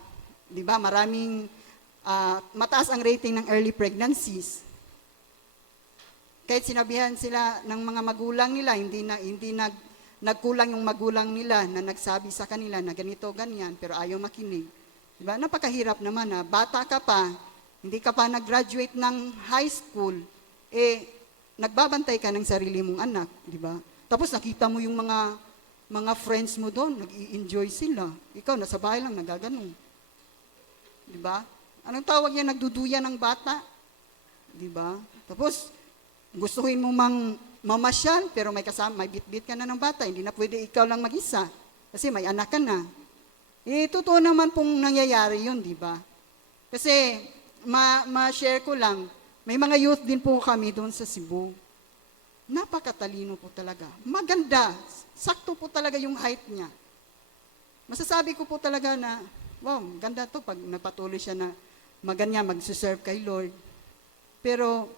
Diba? Maraming, mataas ang rating ng early pregnancies. Kahit sinabihan sila ng mga magulang nila, hindi nagkulang yung magulang nila na nagsabi sa kanila na ganito, ganyan, pero ayaw makinig. Diba? Napakahirap naman na bata ka pa, hindi ka pa nag-graduate ng high school, nagbabantay ka ng sarili mong anak, diba? Tapos nakita mo yung mga friends mo doon, nag-i-enjoy sila. Ikaw, nasa bahay lang, nagaganong. Diba? Anong tawag niya, nagduduya ng bata? Diba? Tapos, gustuhin mo mang mamasyal, pero may kasama, may bitbit ka na ng bata, hindi na pwede ikaw lang mag-isa. Kasi may anak ka na. Totoo naman pong nangyayari yun, di ba? Kasi, ma-share ko lang, may mga youth din po kami doon sa Cebu. Napakatalino po talaga. Maganda. Sakto po talaga yung height niya. Masasabi ko po talaga na, wow, ganda to pag napatuloy siya na maganya, magsuserve kay Lord. Pero,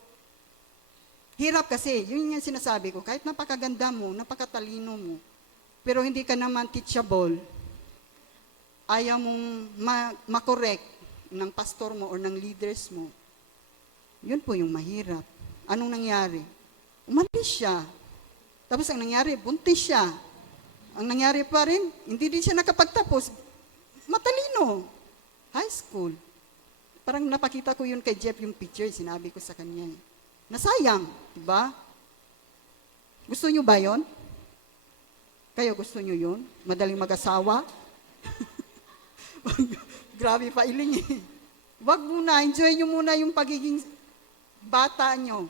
hirap kasi, yun yung sinasabi ko, kahit napakaganda mo, napakatalino mo, pero hindi ka naman teachable, ayaw mong makorek ng pastor mo or ng leaders mo, yun po yung mahirap. Anong nangyari? Umalis siya. Tapos ang nangyari, buntis siya. Ang nangyari pa rin, hindi din siya nakapagtapos. Matalino. High school. Parang napakita ko yun kay Jeff yung picture, sinabi ko sa kanya. Nasayang, di ba? Gusto nyo ba yun? Kayo gusto nyo yun? Madaling mag-asawa? Grabe pa iling eh. Wag muna, enjoy nyo muna yung pagiging bata nyo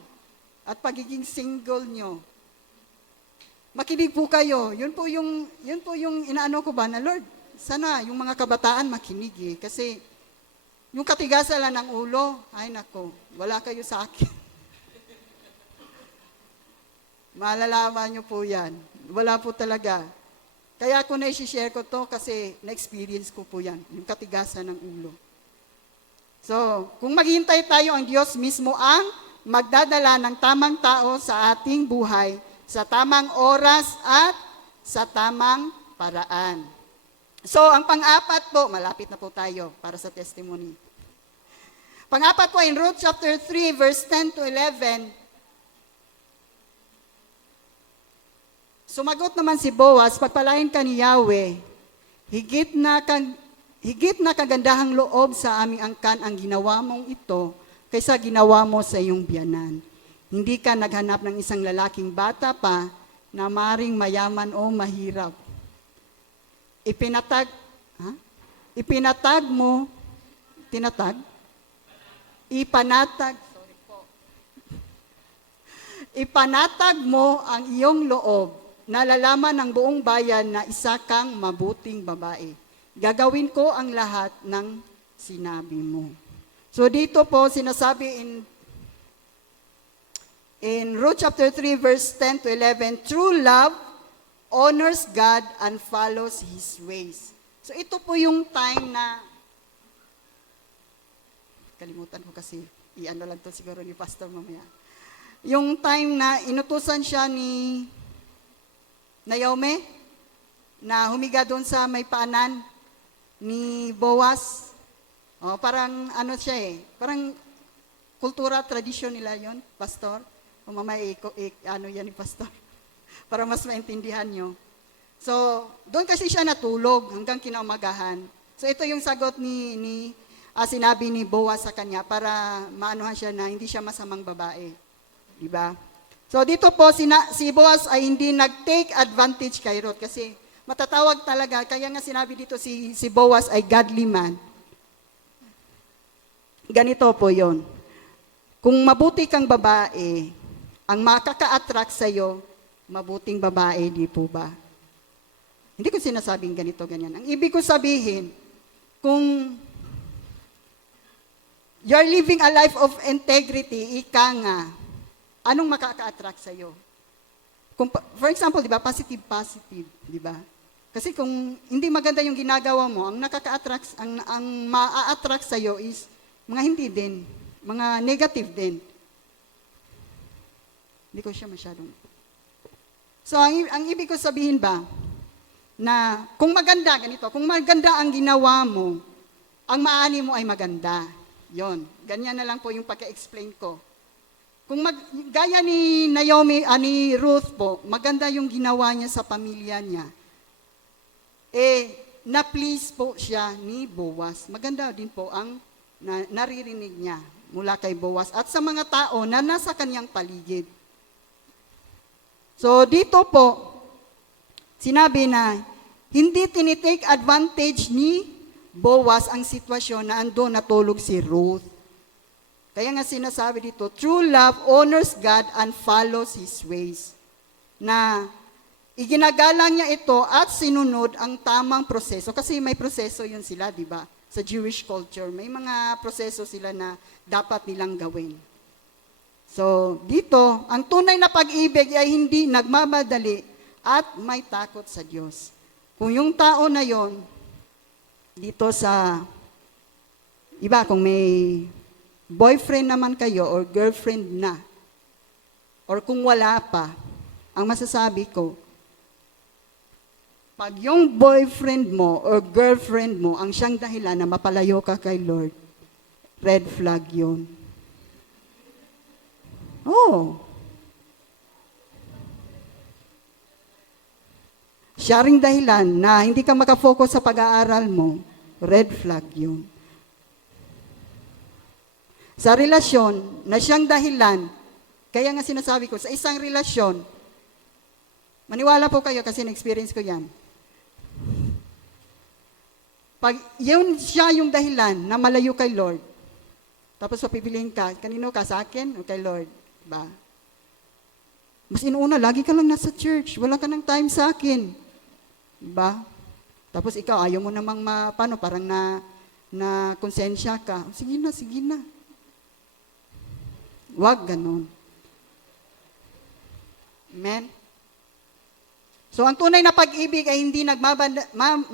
at pagiging single nyo. Makinig po kayo. Yun po yung inaano ko ba na, Lord, sana yung mga kabataan makinig eh. Kasi yung katigasan lang ng ulo, ay nako, wala kayo sa akin. Malalaman nyo po yan. Wala po talaga. Kaya ko na-share ko to kasi na-experience ko po yan, yung katigasan ng ulo. So, kung maghihintay tayo, ang Diyos mismo ang magdadala ng tamang tao sa ating buhay, sa tamang oras at sa tamang paraan. So, ang pang-apat po, malapit na po tayo para sa testimony. Pang-apat po in Ruth chapter 3, verse 10 to 11, sumagot naman si Boaz, pagpalain ka ni Yahweh, higit na kagandahang loob sa aming angkan ang ginawa mong ito, kaysa ginawa mo sa iyong biyanan. Hindi ka naghanap ng isang lalaking bata pa na maring mayaman o mahirap. Ipanatag mo ang iyong loob, nalalaman ng buong bayan na isa kang mabuting babae. Gagawin ko ang lahat ng sinabi mo. So dito po sinasabi in Ruth chapter 3 verse 10 to 11, true love honors God and follows His ways. So ito po yung time na, kalimutan ko kasi, iano lang to siguro ni Pastor mamaya. Yung time na inutusan siya ni Naomi na humiga doon sa may paanan ni Boaz. Parang ano siya eh, parang kultura, tradisyon nila yon, Pastor. O mamaya ano yan ni Pastor, para mas maintindihan nyo. So, doon kasi siya natulog hanggang kinaumagahan. So, ito yung sagot sinabi ni Boaz sa kanya para maanuhan siya na hindi siya masamang babae. Diba? So, dito po, si Boaz ay hindi nag-take advantage kay Ruth kasi matatawag talaga, kaya nga sinabi dito si Boaz ay godly man. Ganito po yon. Kung mabuti kang babae, ang makaka-attract sa'yo, mabuting babae, di po ba? Hindi ko sinasabing ganito, ganyan. Ang ibig ko sabihin, kung you're living a life of integrity, ika nga, anong makaka-attract sa'yo? Kung, for example, di ba, positive, di ba? Kasi kung hindi maganda yung ginagawa mo, ang nakaka-attract, ang ma-attract sa'yo is mga hindi din, mga negative din. Hindi ko siya masyadong. So, ang ibig ko sabihin ba, na kung maganda, ganito, kung maganda ang ginawa mo, ang maani mo ay maganda. Yon, ganyan na lang po yung pagka-explain ko. Kung gaya ni Naomi, ni Ruth po, maganda yung ginawa niya sa pamilya niya. Na-please po siya ni Boaz. Maganda din po ang naririnig niya mula kay Boaz at sa mga tao na nasa kanyang paligid. So dito po, sinabi na hindi tinitake advantage ni Boaz ang sitwasyon na andun natulog si Ruth. Kaya nga sinasabi dito, true love honors God and follows His ways. Na iginagalang niya ito at sinunod ang tamang proseso. Kasi may proseso yun sila, di ba? Sa Jewish culture, may mga proseso sila na dapat nilang gawin. So, dito, ang tunay na pag-ibig ay hindi nagmamadali at may takot sa Diyos. Kung yung tao na yon, dito sa, iba, kung may boyfriend naman kayo or girlfriend na, or kung wala pa, ang masasabi ko, pag yung boyfriend mo or girlfriend mo ang siyang dahilan na mapalayo ka kay Lord, red flag yun. Oh. Siya ring dahilan na hindi ka makafocus sa pag-aaral mo, red flag yun. Sa relasyon, na siyang dahilan, kaya nga sinasabi ko, sa isang relasyon, maniwala po kayo kasi na-experience ko yan. Pag yun siya yung dahilan na malayo kay Lord, tapos papipiliin ka, kanino ka, sa akin o kay Lord? Ba? Mas inuuna, lagi ka lang nasa church, wala ka ng time sa akin. Ba? Tapos ikaw, ayaw mo namang paano, parang na konsensya ka. Sige na, sige na. Huwag ganon. Amen? So, ang tunay na pag-ibig ay hindi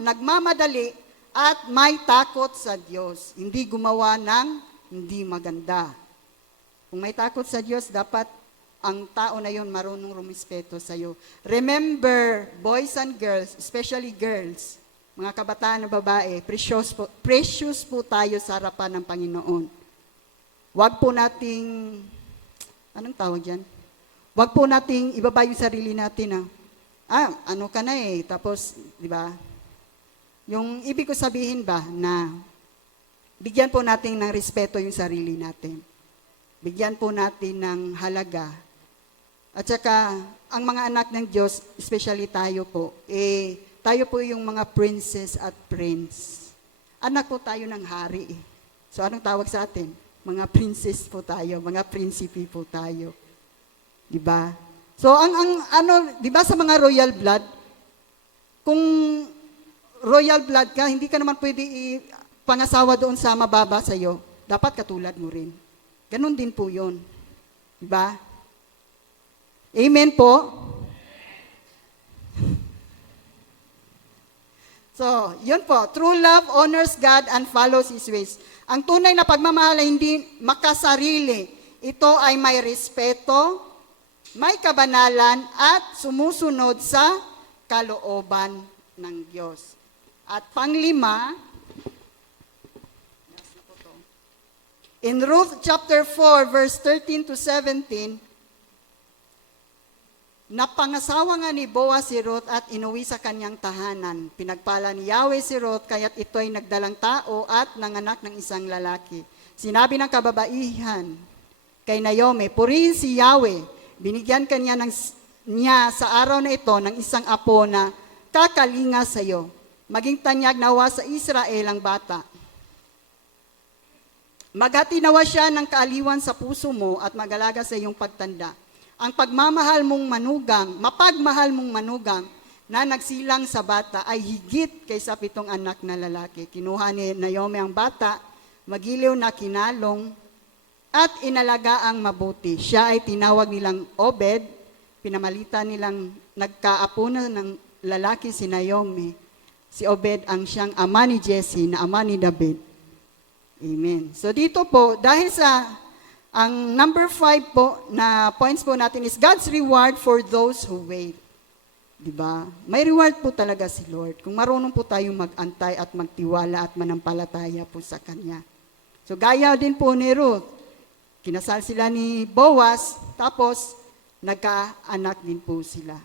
nagmamadali at may takot sa Diyos. Hindi gumawa ng hindi maganda. Kung may takot sa Diyos, dapat ang tao na yon marunong rumispeto sa iyo. Remember, boys and girls, especially girls, mga kabataan na babae, precious po tayo sa harapan ng Panginoon. Huwag po nating, anong tawag yan? Huwag po nating ibaba yung sarili natin na, ano ka na eh, tapos, di ba? Yung ibig ko sabihin ba na bigyan po natin ng respeto yung sarili natin. Bigyan po natin ng halaga. At saka, ang mga anak ng Diyos, especially tayo po, tayo po yung mga princess at prince. Anak po tayo ng hari eh. So, anong tawag sa atin? Mga princess po tayo, mga prinsipe po tayo. Diba? So, diba sa mga royal blood, kung royal blood ka, hindi ka naman pwede pangasawa doon sa mababa sa'yo. Dapat katulad mo rin. Ganon din po yun. Diba? Amen po? So, yun po. True love honors God and follows His ways. Ang tunay na pagmamahal ay hindi makasarili. Ito ay may respeto, may kabanalan, at sumusunod sa kalooban ng Diyos. At panglima, in Ruth chapter 4, verse 13 to 17, napangasawa nga ni Boaz si Ruth at inuwi sa kanyang tahanan. Pinagpala ni Yahweh si Ruth, kaya't ito'y nagdalang tao at nanganak ng isang lalaki. Sinabi ng kababaihan kay Naomi, purihin si Yahweh. Binigyan kanya niya sa araw na ito ng isang apo na kakalinga sa iyo. Maging tanyag nawa sa Israel ang bata. Maghati nawa siya ng kaaliwan sa puso mo at mag-alaga sa iyong pagtanda. Ang pagmamahal mong mapagmahal mong manugang na nagsilang sa bata ay higit kaysa 7 anak na lalaki. Kinuha ni Naomi ang bata, magiliw na kinalong, at inalagaang mabuti. Siya ay tinawag nilang Obed, pinamalitan nilang nagkaapo na ng lalaki si Naomi. Si Obed ang siyang ama ni Jesse na ama ni David. Amen. So dito po, dahil sa ang number 5 po na points po natin is God's reward for those who wait. Diba? May reward po talaga si Lord. Kung marunong po tayong mag-antay at magtiwala at manampalataya po sa Kanya. So gaya din po ni Ruth. Kinasal sila ni Boaz, tapos nagkaanak din po sila.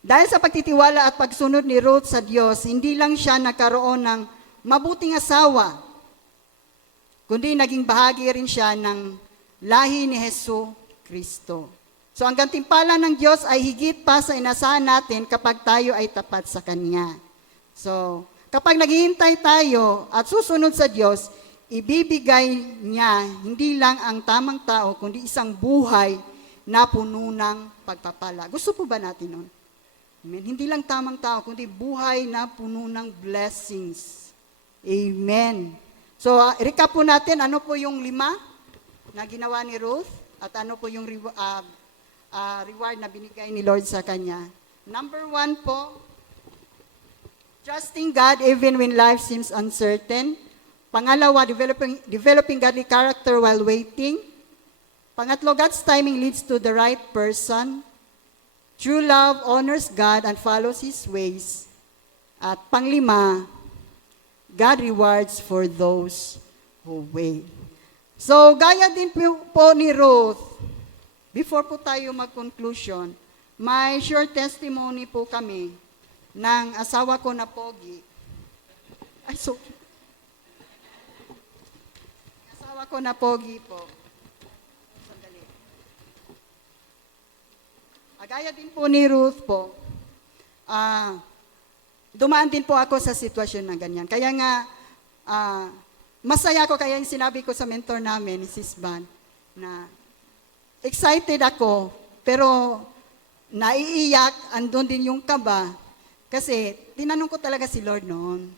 Dahil sa pagtitiwala at pagsunod ni Ruth sa Diyos, hindi lang siya nagkaroon ng mabuting asawa, kundi naging bahagi rin siya ng lahi ni Hesus Kristo. So ang gantimpala ng Diyos ay higit pa sa inasahan natin kapag tayo ay tapat sa Kanya. So kapag naghihintay tayo at susunod sa Diyos, ibibigay niya hindi lang ang tamang tao, kundi isang buhay na puno ng pagpapala. Gusto po ba natin nun? Amen. Hindi lang tamang tao, kundi buhay na puno ng blessings. Amen. So, recap po natin, ano po yung 5 na ginawa ni Ruth at ano po yung reward na binigay ni Lord sa kanya. Number 1 po, trusting God even when life seems uncertain. Pangalawa, developing godly character while waiting. Pangatlo, God's timing leads to the right person. True love honors God and follows His ways. At panglima, God rewards for those who wait. So, gaya din po ni Ruth, before po tayo mag-conclusion, may short testimony po kami ng asawa ko na pogi. Ay, sorry. Asawa ko na pogi po. Sandali. Gaya din po ni Ruth po, dumaan din po ako sa sitwasyon na ganyan. Kaya nga, masaya ko, kaya yung sinabi ko sa mentor namin, ni Sis Van, na excited ako, pero naiiyak, andun din yung kaba, kasi tinanong ko talaga si Lord noon,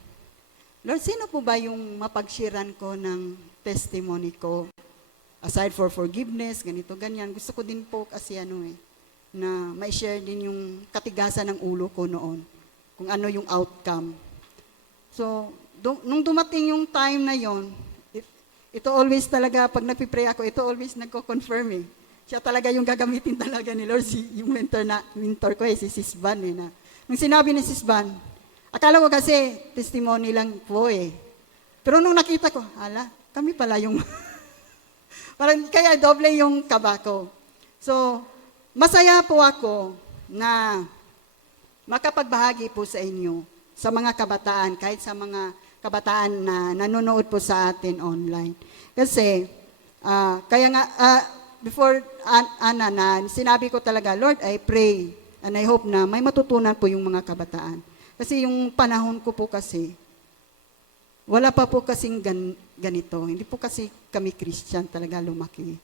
Lord, sino po ba yung mapagshiran ko ng testimony ko? Aside for forgiveness, ganito, ganyan. Gusto ko din po kasi na ma-share din yung katigasan ng ulo ko noon, kung ano yung outcome. So, nung dumating yung time na yon, ito always talaga, pag nagpipray ako, ito always nagko-confirm eh. Siya talaga yung gagamitin talaga ni Lord, yung mentor ko si Sis Van na. Nung sinabi ni Sis Van, akala ko kasi testimony lang po eh. Pero nung nakita ko, kami pala yung, parang kaya doble yung kaba ko. So, masaya po ako na makapagbahagi po sa inyo, sa mga kabataan, kahit sa mga kabataan na nanonood po sa atin online. Kasi, kaya nga, before Ana na, sinabi ko talaga, Lord, I pray and I hope na may matutunan po yung mga kabataan. Kasi yung panahon ko po kasi, wala pa po kasing ganito. Hindi po kasi kami Christian talaga lumaki.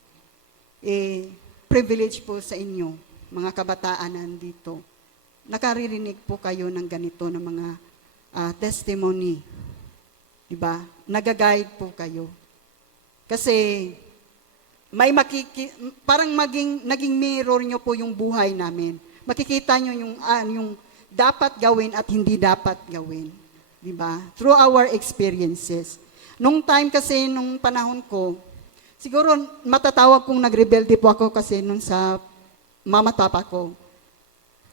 Privilege po sa inyo, mga kabataan nandito. Nakaririnig po kayo ng ganito, ng mga testimony. Diba? Nagaguide po kayo. Kasi, parang naging mirror nyo po yung buhay namin. Makikita nyo yung dapat gawin at hindi dapat gawin. Diba? Through our experiences. Nung time kasi, nung panahon ko, siguro matatawag kong nagrebelde po ako kasi nung sa mama papa ko.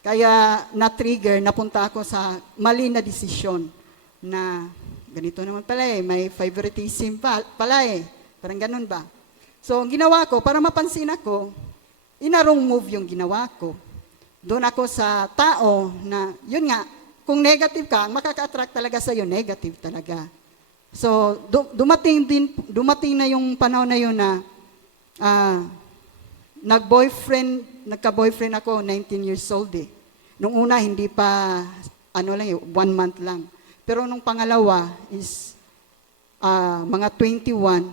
Kaya na-trigger, napunta ako sa mali na desisyon na ganito naman pala may favoritism pala Parang ganun ba? So, ang ginawa ko, para mapansin ako, inarong move yung ginawa ko. Doon ako sa tao na, yun nga, kung negative ka, makaka-attract talaga sa'yo, negative talaga. So, dumating na yung panahon na yun na nagka-boyfriend ako, 19 years old Nung una, hindi pa, 1 month lang. Pero nung pangalawa is mga 21,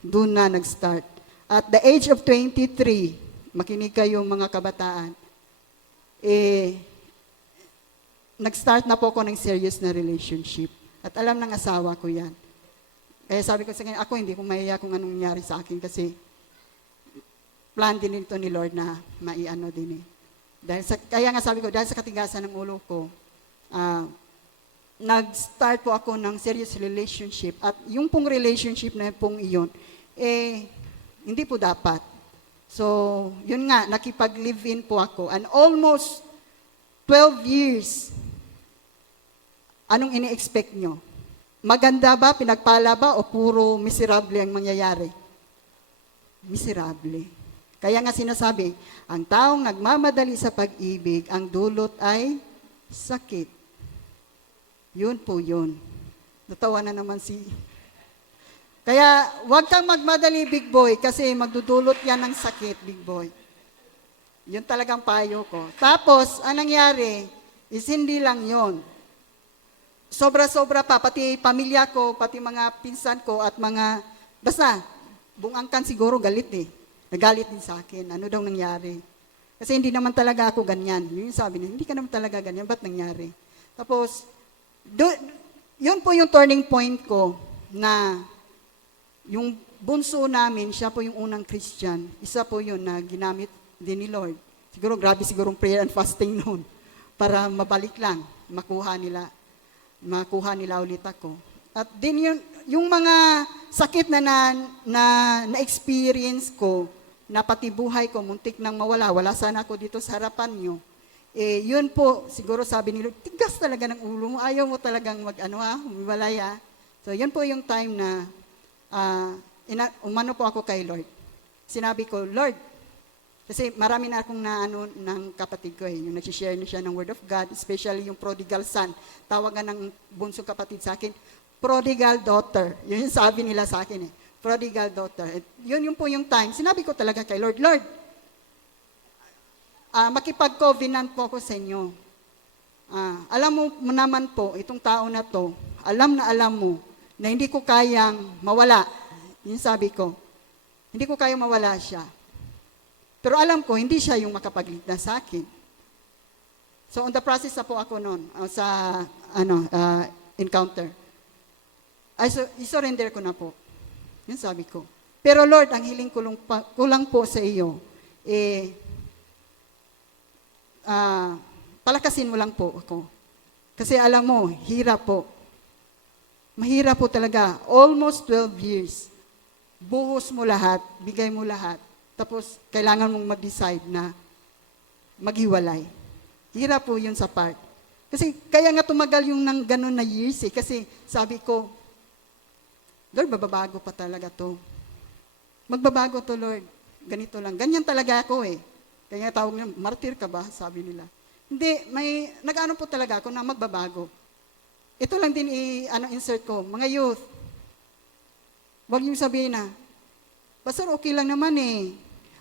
doon na nag-start. At the age of 23, makinig kayo mga kabataan, nag-start na po ako ng serious na relationship. At alam ng asawa ko yan. Kaya sabi ko sa kanya, ako hindi ko mahiya kung anong nangyari sa akin kasi plan din ito ni Lord na maiano din kaya nga sabi ko, dahil sa katigasan ng ulo ko, nag-start po ako ng serious relationship. At yung pong relationship na pong iyon, hindi po dapat. So, yun nga, nakipag-live-in po ako. And almost 12 years, anong ini-expect nyo? Maganda ba, pinagpala ba, o puro miserable ang mangyayari? Miserable. Kaya nga sinasabi, ang taong nagmamadali sa pag-ibig, ang dulot ay sakit. Yun po yun. Natawa na naman Kaya, huwag kang magmadali, big boy, kasi magdudulot yan ng sakit, big boy. Yun talagang payo ko. Tapos, ang nangyari is hindi lang yun. sobra-sobra pa, pati pamilya ko, pati mga pinsan ko at mga, basta, buong angkan siguro galit eh. Nagalit din sa akin. Ano daw nangyari? Kasi hindi naman talaga ako ganyan. Yun yung sabi niya, hindi ka naman talaga ganyan. Ba't nangyari? Tapos, yun po yung turning point ko na yung bunso namin, siya po yung unang Christian. Isa po yun na ginamit din ni Lord. Siguro, grabe sigurong prayer and fasting noon para mabalik lang, makuha nila ulit ako. At din yung mga sakit na experience ko, na pati buhay ko, muntik nang wala sana ako dito sa harapan nyo. Yun po, siguro sabi ni Lord, tigas talaga ng ulo mo, ayaw mo talagang humiwalay. So, yun po yung time na umano po ako kay Lord. Sinabi ko, Lord, kasi marami na akong ng kapatid ko yung nagsishare na siya ng Word of God, especially yung prodigal son. Tawagan ng bunsong kapatid sa akin, prodigal daughter. Yun yung sabi nila sa akin prodigal daughter. Yun po yung time. Sinabi ko talaga kay Lord, Lord, makipag-covenant po ako sa inyo. Alam mo naman po, itong tao na to, alam mo na hindi ko kayang mawala. Yun sabi ko, hindi ko kayang mawala siya. Pero alam ko, hindi siya yung makapagligtas sa akin. So, on the process na po ako noon, sa encounter. I-surrender ko na po. Yun sabi ko. Pero Lord, ang hiling ko lang po sa iyo, palakasin mo lang po ako. Kasi alam mo, hirap po. Mahirap po talaga. Almost 12 years. Buhos mo lahat, bigay mo lahat. Tapos, kailangan mong mag-decide na maghiwalay. Hirap po yun sa part. Kasi, kaya nga tumagal yung nang ganun na years Kasi, sabi ko, Lord, mababago pa talaga to. Magbabago to, Lord. Ganito lang. Ganyan talaga ako Kaya tawag niya, martir ka ba? Sabi nila. Hindi, nag-ano po talaga ako na magbabago. Ito lang din insert ko. Mga youth, huwag niyo sabihin na, Pastor, okay lang naman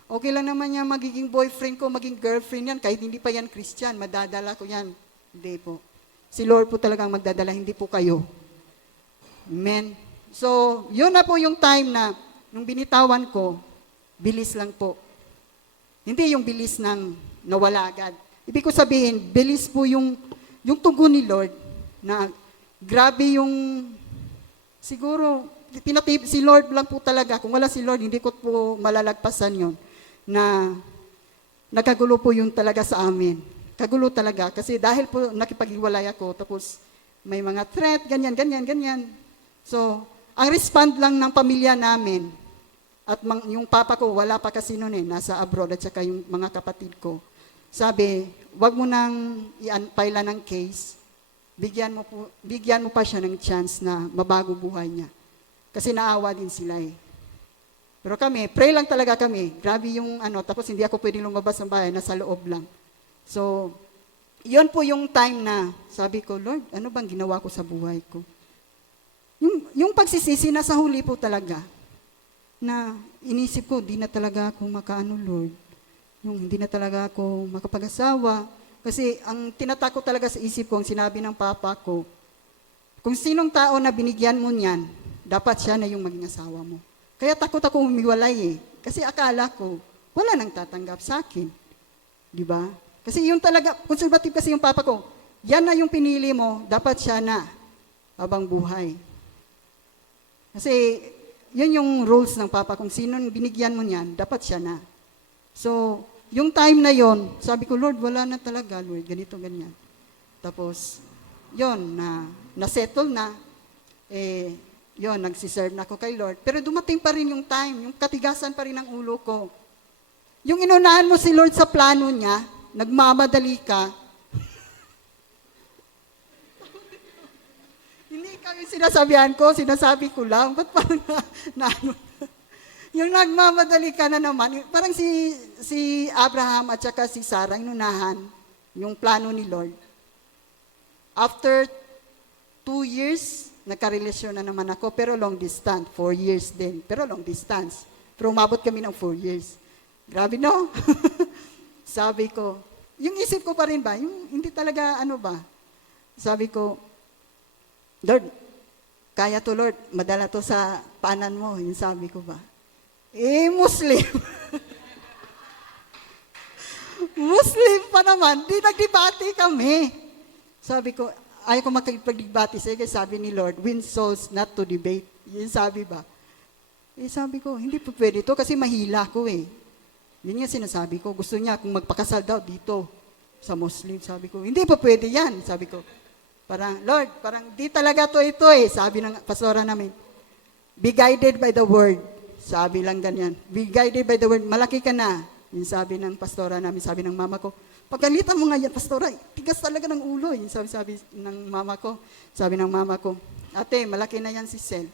Okay lang naman yan, magiging boyfriend ko, maging girlfriend yan, kahit hindi pa yan Christian, madadala ko yan. Hindi po. Si Lord po talagang magdadala, hindi po kayo. Amen. So, yun na po yung time na, nung binitawan ko, bilis lang po. Hindi yung bilis ng nawala agad. Ibig ko sabihin, bilis po yung tugon ni Lord, na grabe yung, siguro, si Lord lang po talaga. Kung wala si Lord, hindi ko po malalagpasan yon na nagkagulo po yun talaga sa amin. Kagulo talaga. Kasi dahil po nakipag-iwalay ako, tapos may mga threat, ganyan. So, ang respond lang ng pamilya namin, at yung papa ko, wala pa kasi noon nasa abroad, at saka yung mga kapatid ko, sabi, wag mo nang i-file ng case, bigyan mo pa siya ng chance na mabago buhay niya. Kasi naawa din sila Pero kami, pray lang talaga kami. Grabe yung tapos hindi ako pwedeng lumabas ng bahay, nasa loob lang. So, yun po yung time na sabi ko, Lord, ano bang ginawa ko sa buhay ko? Yung pagsisisi na sa huli po talaga, na inisip ko, di na talaga ako Lord. Yung hindi na talaga ako makapag-asawa. Kasi ang tinatakot talaga sa isip ko, ang sinabi ng papa ko, kung sinong tao na binigyan mo niyan, dapat siya na yung maging asawa mo. Kaya takot ako humiwalay Kasi akala ko, wala nang tatanggap sa akin. Di ba? Kasi yung talaga, conservative kasi yung papa ko, yan na yung pinili mo, dapat siya na habang buhay. Kasi yun yung rules ng papa, kung sino binigyan mo niyan, dapat siya na. So, yung time na yon, sabi ko, Lord, wala na talaga, Lord, ganito, ganyan. Tapos, yon na-settle na, yon, nagsiserve na ako kay Lord. Pero dumating pa rin yung time, yung katigasan pa rin ng ulo ko. Yung inunahan mo si Lord sa plano niya, nagmamadali ka. Hindi ikaw yung sinasabihan ko, sinasabi ko lang. Ba't parang yung nagmamadali ka na naman, parang si Abraham at saka si Sarah, inunahan yung plano ni Lord. After 2 years, nagkarelasyon na naman ako, pero long distance. 4 years din, pero long distance. Pero umabot kami ng 4 years. Grabe, no? Sabi ko, yung isip ko pa rin ba, yung hindi talaga, sabi ko, Lord, kaya to Lord, madala to sa paanan mo, yung sabi ko ba. Muslim. Muslim pa naman, di nagdebate kami. Sabi ko, ayaw ko makipagdebate sa'yo kasi sabi ni Lord, win souls not to debate. Yun sabi ba? Sabi ko, hindi po pwede to kasi mahila ko eh. Yun yung sinasabi ko. Gusto niya kung magpakasal daw dito sa Muslim. Sabi ko, hindi po pwede yan. Sabi ko, parang, Lord, parang di talaga to ito eh. Sabi ng pastora namin, be guided by the word. Sabi lang ganyan. Be guided by the word. Malaki ka na. Yung sabi ng pastora namin, sabi ng mama ko, pagalitan mo nga yan, pastora, tigas talaga ng ulo. Yung sabi ng mama ko, sabi ng mama ko, ate, malaki na yan si Sel.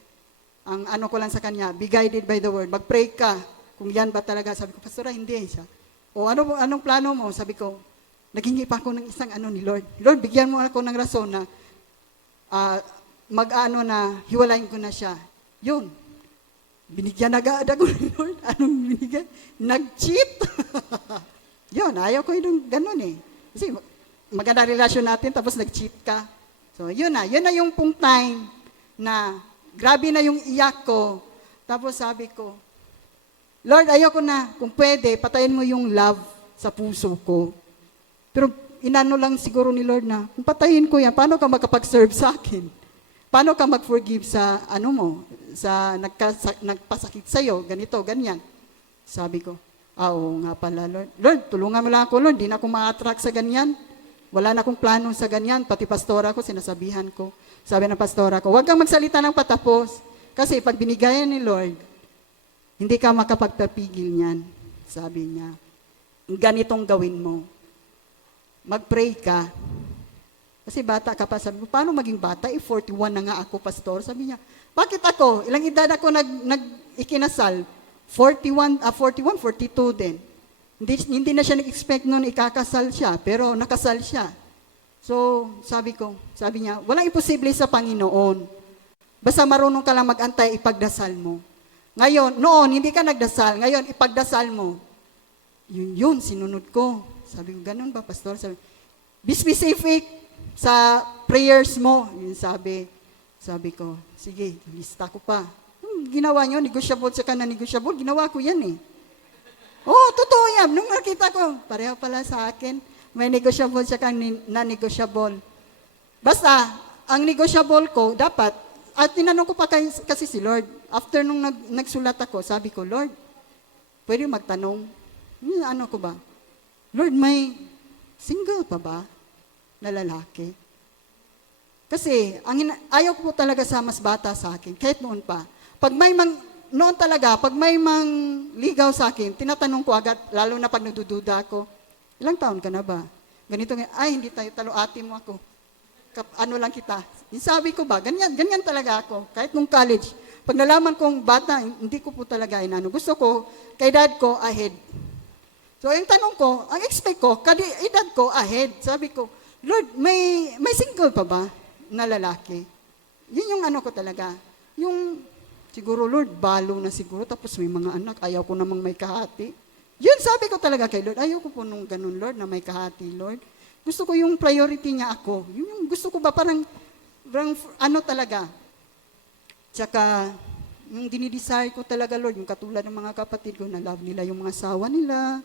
Ang ano ko lang sa kanya, be guided by the word. Mag-pray ka. Kung yan ba talaga, sabi ko, pastora, hindi siya. O anong plano mo? Sabi ko, naghingi pa ako ng isang ano ni Lord. Lord, bigyan mo ako ng rason na mag-ano na, hiwalayin ko na siya. Yun. Binigyan agad ako ni Lord. Anong binigyan? Nag-cheat. Yun, ayaw ko yung ganun eh. Kasi maganda relasyon natin, tapos nag-cheat ka. So, yun na yung pong time na grabe na yung iyak ko. Tapos sabi ko, Lord, ayoko na. Kung pwede, patayin mo yung love sa puso ko. Pero inano lang siguro ni Lord na, kung patayin ko yan, paano ka makapag-serve sa akin? Paano ka mag-forgive sa ano mo, sa nagpasakit sa'yo, ganito, ganyan. Sabi ko, oo nga pala, Lord. Lord, tulungan mo lang ako, Lord. Di na ako ma-attract sa ganyan. Wala na akong plano sa ganyan. Pati pastora ko, sinasabihan ko. Sabi ng pastora ko, huwag kang magsalita ng patapos. Kasi pag binigayan ni Lord, hindi ka makapagpapigil niyan. Sabi niya, ganitong gawin mo. Mag-pray ka. Kasi bata ka pa. Sabi ko, paano maging bata? 41 na nga ako, pastor. Sabi niya, bakit ako? Ilang edad ako ikinasal? 41, 42 din. Hindi na siya nag-expect noon ikakasal siya, pero nakasal siya. So, sabi niya, walang imposible sa Panginoon. Basta marunong ka lang mag-antay, ipagdasal mo. Ngayon, noon, hindi ka nagdasal. Ngayon, ipagdasal mo. Yun, sinunod ko. Sabi ko, ganun ba, pastor? Be specific sa prayers mo. Yun sabi ko, sige, lista ko pa. Ginawa nyo, negotiable sa negotiable, ginawa ko yan eh. Oh, totoo yan. Nung nakita ko, pareho pala sa akin, may negotiable sa na negotiable. Basta, ang negotiable ko, dapat, at tinanong ko pa kasi si Lord, after nung nagsulat ako, sabi ko, Lord, pwede magtanong, ano ko ba? Lord, may single pa ba na lalaki? Kasi, ayaw ko talaga sa mas bata sa akin, kahit noon pa. Noon talaga, pag may ligaw sa akin, tinatanong ko agad, lalo na pag nagdududa ako, ilang taon ka na ba? Ganito nga, ay, hindi tayo talo, ate mo ako. Ano lang kita. Sabi ko ba, ganyan talaga ako. Kahit nung college, pag nalaman kong bata, hindi ko po talaga inano. Gusto ko, kay dad ko, ahead. So, yung tanong ko, ang expect ko, edad ko, ahead. Sabi ko, Lord, may single pa ba na lalaki? Yun yung ano ko talaga. Yung, siguro, Lord, balo na siguro, tapos may mga anak, ayaw ko namang may kahati. Yun, sabi ko talaga kay Lord, ayaw ko po nung ganun, Lord, na may kahati, Lord. Gusto ko yung priority niya ako. Yung gusto ko ba parang ano talaga. Tsaka, yung dinidesire ko talaga, Lord, yung katulad ng mga kapatid ko, na love nila yung mga asawa nila,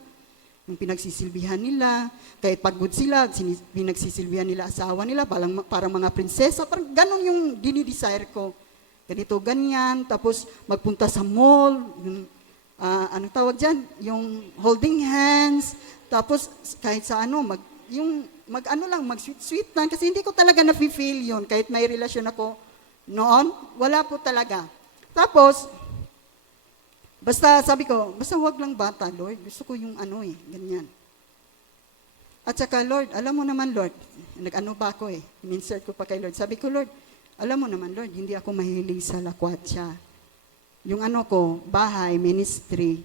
yung pinagsisilbihan nila, kahit pagod sila, pinagsisilbihan nila asawa nila, parang mga prinsesa, parang ganun yung dinidesire ko. Ganito, ganyan, tapos magpunta sa mall, yung, anong tawag dyan? Yung holding hands, tapos kahit sa ano, mag-sweet lang, kasi hindi ko talaga na-feel yun, kahit may relasyon ako noon, wala po talaga. Tapos, basta sabi ko, basta wag lang bata, Lord, gusto ko yung ganyan. At saka, Lord, alam mo naman, Lord, nag-ano ba ako in-insert ko pa kay Lord, sabi ko, Lord, alam mo naman, Lord, hindi ako mahilig sa lakwatsa. Yung bahay, ministry,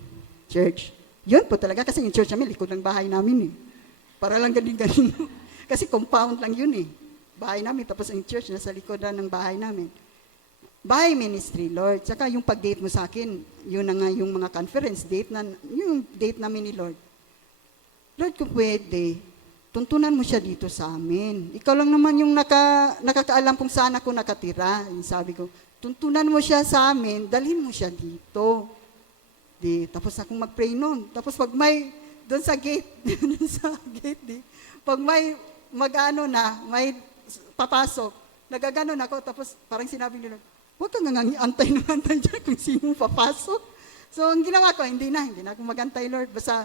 church, yun po talaga, kasi yung church namin, likod ng bahay namin Para lang galing-galing. Kasi compound lang yun Bahay namin, tapos ang church, nasa likodan ng bahay namin. Bahay ministry, Lord. Saka yung pag-date mo sa akin, yun na nga yung mga conference date, yung date namin ni Lord. Lord, kung pwede, tuntunan mo siya dito sa amin. Ikaw lang naman yung nakakaalam kung saan ako nakatira. Yung sabi ko, tuntunan mo siya sa amin, dalhin mo siya dito. Tapos akong mag-pray noon. Tapos pag may, doon sa gate, pag may mag-ano na, may papasok, nagaganon ako, tapos parang sinabi nila, huwag kang antay dyan kung sino papasok. So, ang ginawa ko, hindi na ako magantay, Lord. Basta,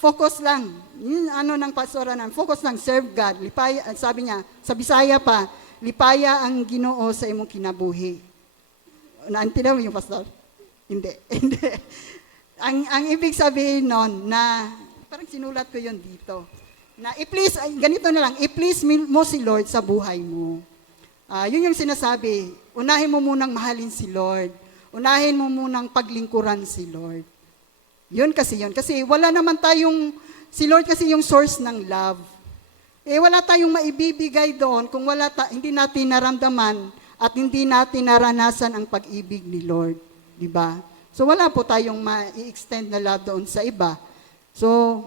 focus lang. Yung ano ng pastora namin, focus lang, serve God. Lipaya, sabi niya, sa Bisaya pa, lipaya ang Ginoo sa imong kinabuhi. Naintindihan mo yung pastor? Hindi. Ang ibig sabihin nun, na, parang sinulat ko yun dito, na i-please, ganito na lang, i-please mo si Lord sa buhay mo. Yun yung sinasabi, unahin mo munang mahalin si Lord. Unahin mo munang paglingkuran si Lord. Yun. Kasi wala naman tayong, si Lord kasi yung source ng love. Wala tayong maibibigay doon kung hindi natin naramdaman at hindi natin naranasan ang pag-ibig ni Lord. Diba? So wala po tayong ma-extend na love doon sa iba. So,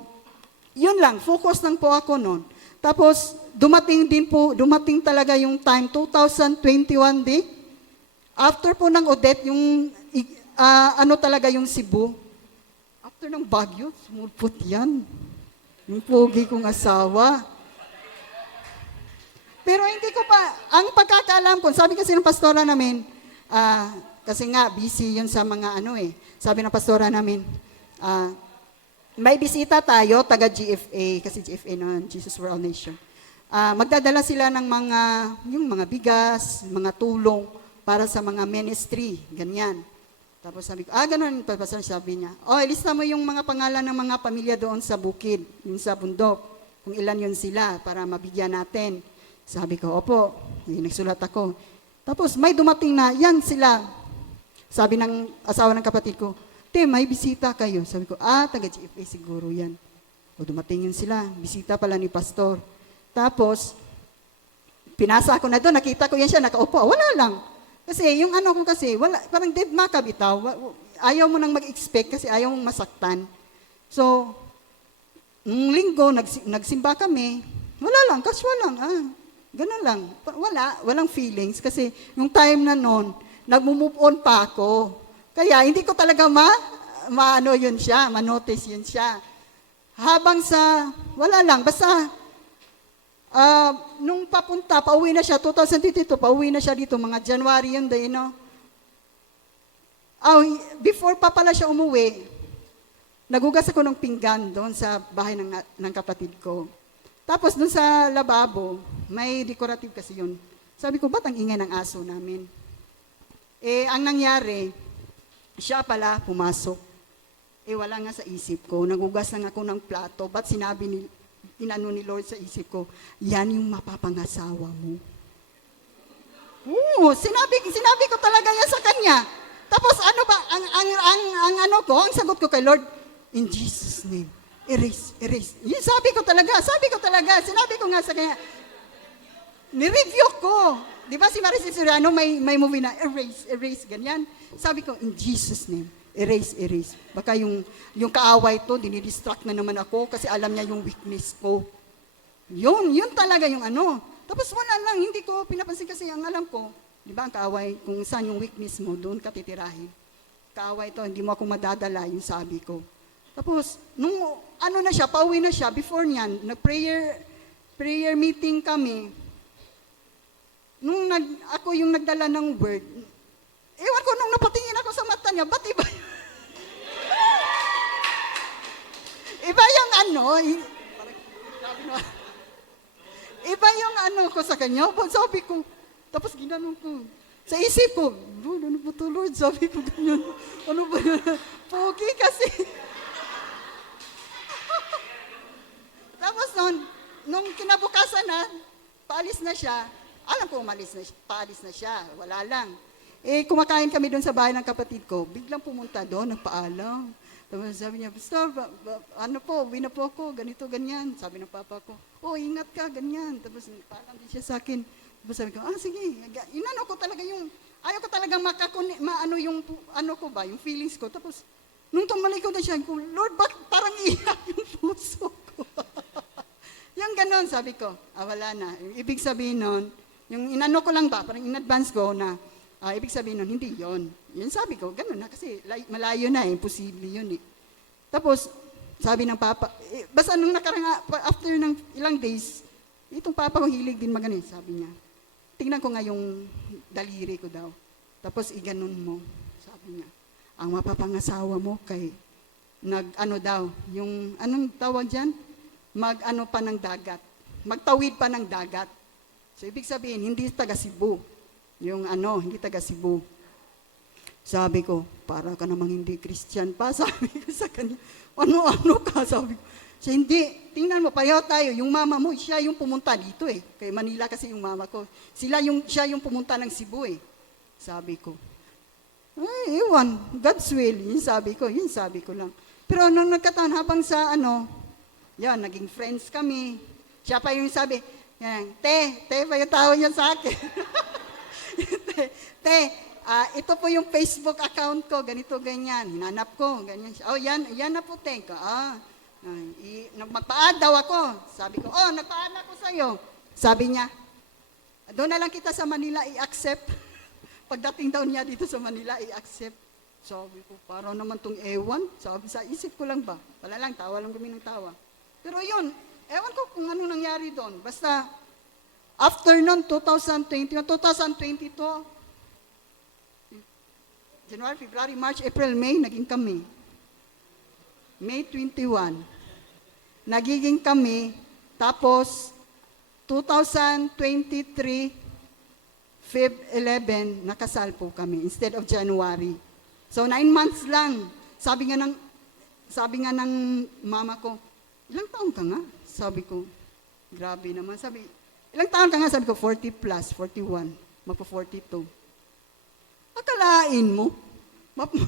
yun lang, focus lang po ako noon. Tapos, dumating talaga yung time, 2021 di. After po ng Odette, yung, talaga yung Cebu. After ng Baguio, sumulpot yan. Yung pogi kong asawa. Pero hindi ko pa, ang pagkakaalam ko, sabi kasi ng pastora namin, kasi nga, busy yun sa mga sabi ng pastora namin, may bisita tayo, taga GFA, kasi GFA naman, Jesus for All Nation. Magdadala sila ng mga bigas, mga tulong, para sa mga ministry, ganyan. Tapos sabi ko, ganun, pastor, sabi niya, ilista mo yung mga pangalan ng mga pamilya doon sa bukid, yung sa bundok, kung ilan yun sila, para mabigyan natin. Sabi ko, opo, nagsulat ako. Tapos may dumating na, yan sila. Sabi ng asawa ng kapatid ko, may bisita kayo. Sabi ko, taga GFA siguro yan. Dumating yun sila, bisita pala ni pastor. Tapos, pinasa ko na doon, nakita ko yan siya, nakaupo, wala lang. Kasi yung parang dead ma ka bitaw. Ayaw mo nang mag-expect kasi ayaw mong masaktan. So, nung linggo, nagsimba kami, wala lang, casual lang, ganun lang. Walang feelings kasi yung time na noon, nag-move on pa ako. Kaya hindi ko talaga manotice yun siya. Habang wala lang, basta, nung pauwi na siya, 2022, pauwi na siya dito, mga January yun day, before pa pala siya umuwi, nagugas ako ng pinggan doon sa bahay ng kapatid ko. Tapos doon sa lababo, may decorative kasi yun. Sabi ko, ba't ang ingay ng aso namin? Ang nangyari, siya pala pumasok. Wala nga sa isip ko. Nagugas lang ako ng plato. Ba't inano ni Lord sa isip ko, yan yung mapapangasawa mo. Sinabi ko talaga yan sa kanya. Tapos ang sagot ko kay Lord, in Jesus' name, erase. Yun sabi ko talaga, sinabi ko nga sa kanya, ni-review ko. Di ba si Maricel Soriano may movie na, erase, ganyan. Sabi ko, in Jesus' name, erase. Baka yung kaaway to, dinidistract na naman ako kasi alam niya yung weakness ko. Yun talaga yung Tapos wala lang, hindi ko pinapansin kasi ang alam ko, di ba ang kaaway, kung saan yung weakness mo, doon ka titirahin. Kaaway to, hindi mo ako madadala, yung sabi ko. Tapos, nung na siya, pauwi na siya, before niyan, prayer meeting kami, nung ako yung nagdala ng word, ewan ko, nung napatingin ako sa mata niya, ba't iba? Iba yung iba yung ko sa kanya. Sabi ko, tapos ginanong ko. Sa isip ko, Lord, ano ba to, Lord? Sabi ko ganyan. Ano ba yun? Pogi kasi. Tapos nung kinabukasan na, paalis na siya. Alam ko, paalis na siya. Wala lang. Kumakain kami doon sa bahay ng kapatid ko. Biglang pumunta doon, nagpaalam. Tapos sabi niya, basta, uwi na po ako, ganito, ganyan. Sabi ng papa ko, ingat ka, ganyan. Tapos paalam din siya sa akin. Tapos sabi ko, sige. Inano ko talaga ayaw ko talaga yung feelings ko. Tapos, nung tumalikod na siya, Lord, parang iyak yung puso ko. Yung ganon, sabi ko, wala na. Ibig sabihin nun, yung inano ko lang ba, parang in-advance ko na, ibig sabihin nun, hindi yon. Yun sabi ko, ganon na, kasi malayo na imposible yun eh. Tapos, sabi ng papa, basta nung after ng ilang days, itong papa ko hilig din maganin, sabi niya. Tingnan ko nga yung daliri ko daw. Tapos, iganon mo, sabi niya. Ang mapapangasawa mo kay, yung, anong tawag dyan? Mag-ano pa ng dagat. Magtawid pa ng dagat. So, ibig sabihin, hindi taga Cebu. Yung hindi taga Cebu. Sabi ko, para ka namang hindi Christian pa. Sabi ko sa kanya, ano ka? Sabi ko, siya, hindi. Tingnan mo, pareho tayo. Yung mama mo, siya yung pumunta dito eh. Kay Manila kasi yung mama ko. Siya yung pumunta ng Cebu eh. Sabi ko, ay, ewan, God's will. Yun sabi ko lang. Pero nung nagkataon habang sa yan, naging friends kami. Siya pa yung sabi, yan, te pa yung tawag niya sa akin. te, ito po yung Facebook account ko, ganito, ganyan. Hinanap ko, ganyan siya. Oh, yan na po, te. Magpa-add daw ako. Sabi ko, nagpa-add ako sa'yo. Sabi niya, doon na lang kita sa Manila i-accept. Pagdating daw niya dito sa Manila, i-accept. Sabi ko, parang naman tong ewan. Sabi sa isip ko lang ba? Wala lang, tawa lang kami ng tawa. Pero yun, ewan ko kung ano nangyari doon. Basta, after noon, 2022, January, February, March, April, May, naging kami. May 21. Nagiging kami, tapos, 2023, Feb 11, nakasal po kami, instead of January. So, 9 months lang. Sabi nga ng mama ko, ilang taon ka nga? Sabi ko, grabe naman. Sabi, ilang taon ka nga? Sabi ko, 40 plus, 41, magpo-42. Akalain mo,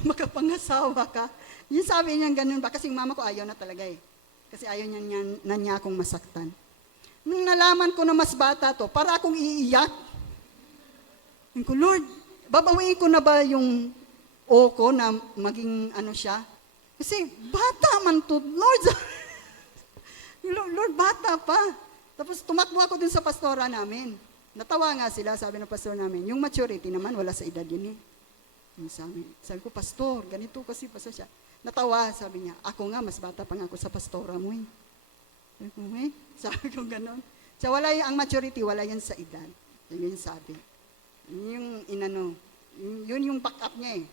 makapangasawa ka. Yung sabi niya ganun ba? Kasi yung mama ko ayaw na talaga eh. Kasi ayaw niya akong masaktan. Nung nalaman ko na mas bata to, para akong iiyak. Yung ko, Lord, babawiin ko na ba yung ko na maging siya? Kasi bata man to, Lord. Lord, bata pa. Tapos tumakbo ako dun sa pastora namin. Natawa nga sila, sabi ng pastor namin, yung maturity naman, wala sa edad yun eh. Sabi ko, pastor, ganito kasi pastor siya. Natawa, sabi niya, ako nga, mas bata pa nga ako sa pastora mo eh. Sabi ko gano'n. So, ang maturity, wala yan sa edad. Yun yung sabi. Yun yung back up niya eh.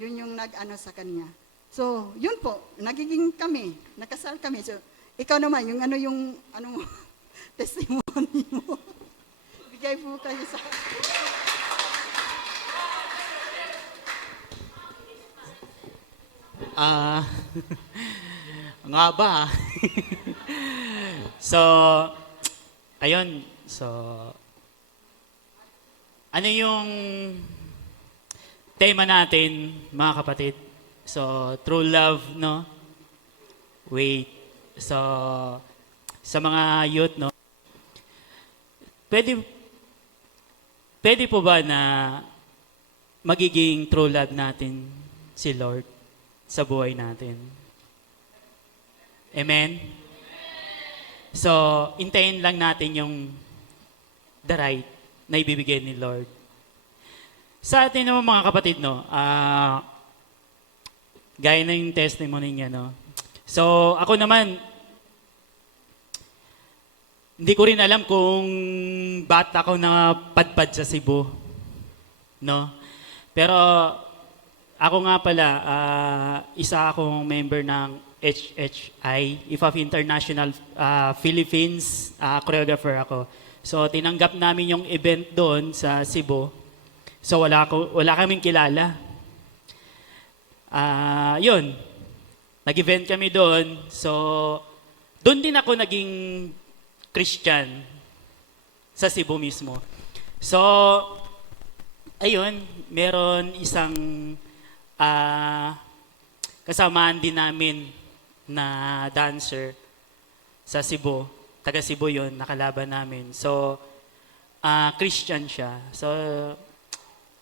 Yun yung sa kanya. So, yun po, nagiging kami, nakasal kami. So, ikaw naman, yung mo, testimony mo. Bigay po kayo sa... Nga ba? So, ayun. So, ano yung tema natin, mga kapatid? So, true love, no? Wait. So, sa mga youth, no? Pwede po ba na magiging true love natin si Lord sa buhay natin? Amen? So, intayin lang natin yung the right na ibibigay ni Lord. Sa atin naman mga kapatid, no, gaya na yung testimony niya, no. So, ako naman, hindi ko rin alam kung ba't ako napadpad sa Cebu, no. Pero, ako nga pala, isa akong member ng HHI, IFAF International Philippines, choreographer ako. So, tinanggap namin yung event doon sa Cebu. So, wala kaming kilala. Yun. Nag-event kami doon. So, doon din ako naging Christian sa Cebu mismo. So, ayun, meron isang kasamaan din namin na dancer sa Cebu. Taga Cebu yun, nakalaban namin. So, Christian siya. So,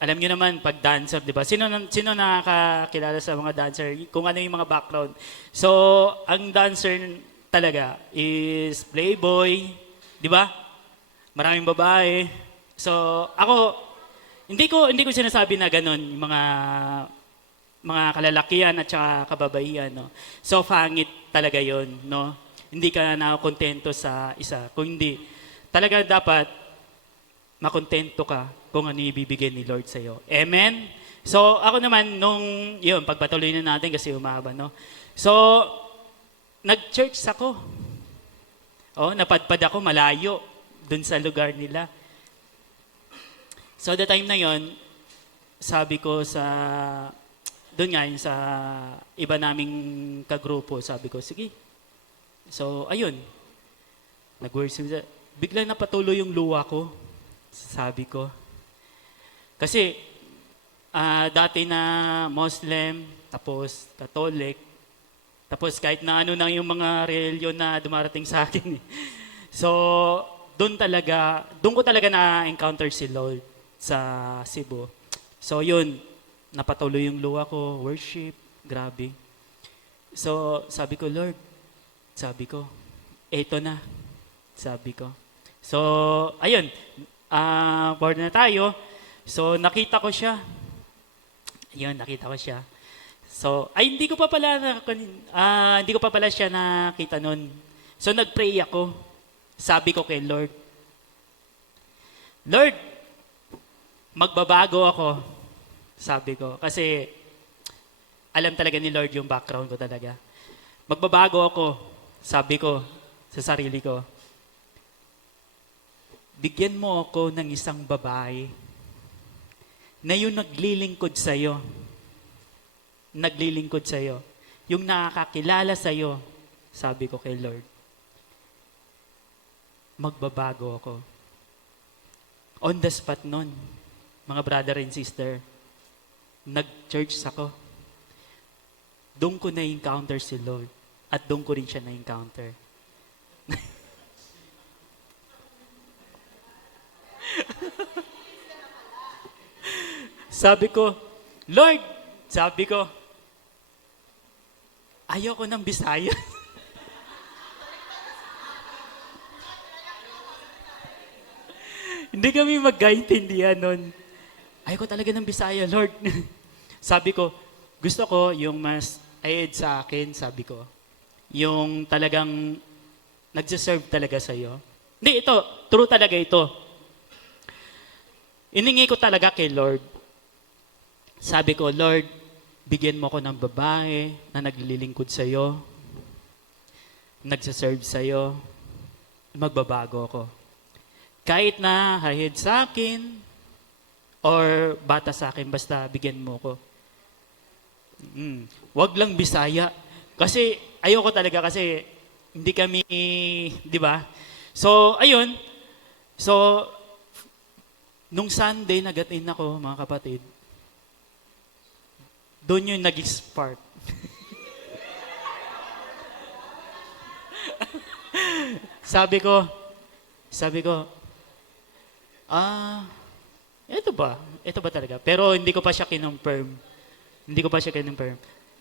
alam niyo naman, pag dancer, di ba? Sino nakakakilala sa mga dancer? Kung ano yung mga background. So, ang dancer, talaga is playboy, di ba? Maraming babae. So, ako, hindi ko sinasabi na ganun, yung mga kalalakihan at saka kababaihan, no? So, pangit talaga yon, no? Hindi ka nakontento sa isa. Kung hindi, talaga dapat makontento ka kung ano ibibigay ni Lord sa'yo. Amen? So, ako naman, pagpatuloy na natin kasi umaba, no? So, nag-church ako. Napadpad ako malayo dun sa lugar nila. So, the time na yon, sabi ko doon nga, sa iba naming kagrupo, sabi ko, sige. So, ayun. Nag-worship. Bigla napatuloy yung luha ko. Sabi ko. Kasi, dati na Muslim, tapos Catholic, tapos kahit na ano na yung mga reliyon na dumarating sa akin. So, doon ko talaga na-encounter si Lord sa Cebu. So, yun. Napatuloy yung luha ko, worship, grabe. So, sabi ko, Lord, eto na, sabi ko. So, ayun, board na tayo. So, nakita ko siya. Ayun, nakita ko siya. So, hindi ko pa pala siya nakita nun. So, nag-pray ako. Sabi ko kay Lord, Lord, magbabago ako. Sabi ko. Kasi, alam talaga ni Lord yung background ko talaga. Magbabago ako. Sabi ko sa sarili ko, bigyan mo ako ng isang babae na yung naglilingkod sa'yo. Naglilingkod sa'yo. Yung nakakakilala sa'yo. Sabi ko kay Lord, magbabago ako. On the spot nun, mga brother and sister, nag-church ako. Doon ko na-encounter si Lord. At doon ko rin siya na-encounter. Sabi ko, Lord, ayoko ng Bisaya. Hindi kami magkaintindihan nun. Ayoko talaga ng Bisaya, Lord. Sabi ko, gusto ko yung mas aid sa akin, sabi ko. Yung talagang nagsiserve talaga sa'yo. Hindi, true talaga ito. Iningi ko talaga kay Lord. Sabi ko, Lord, bigyan mo ko ng babae na naglilingkod sa'yo, nagsiserve sa'yo, magbabago ako. Kahit na hahid sa akin, or bata sa akin, basta bigyan mo ko. Wag lang Bisaya. Kasi ayoko talaga kasi hindi kami, di ba? So, ayun. So, nung Sunday, nag-attend ako, mga kapatid. Doon yung nag-spark. Sabi ko, ito ba talaga? Pero hindi ko pa siya kinonfirm.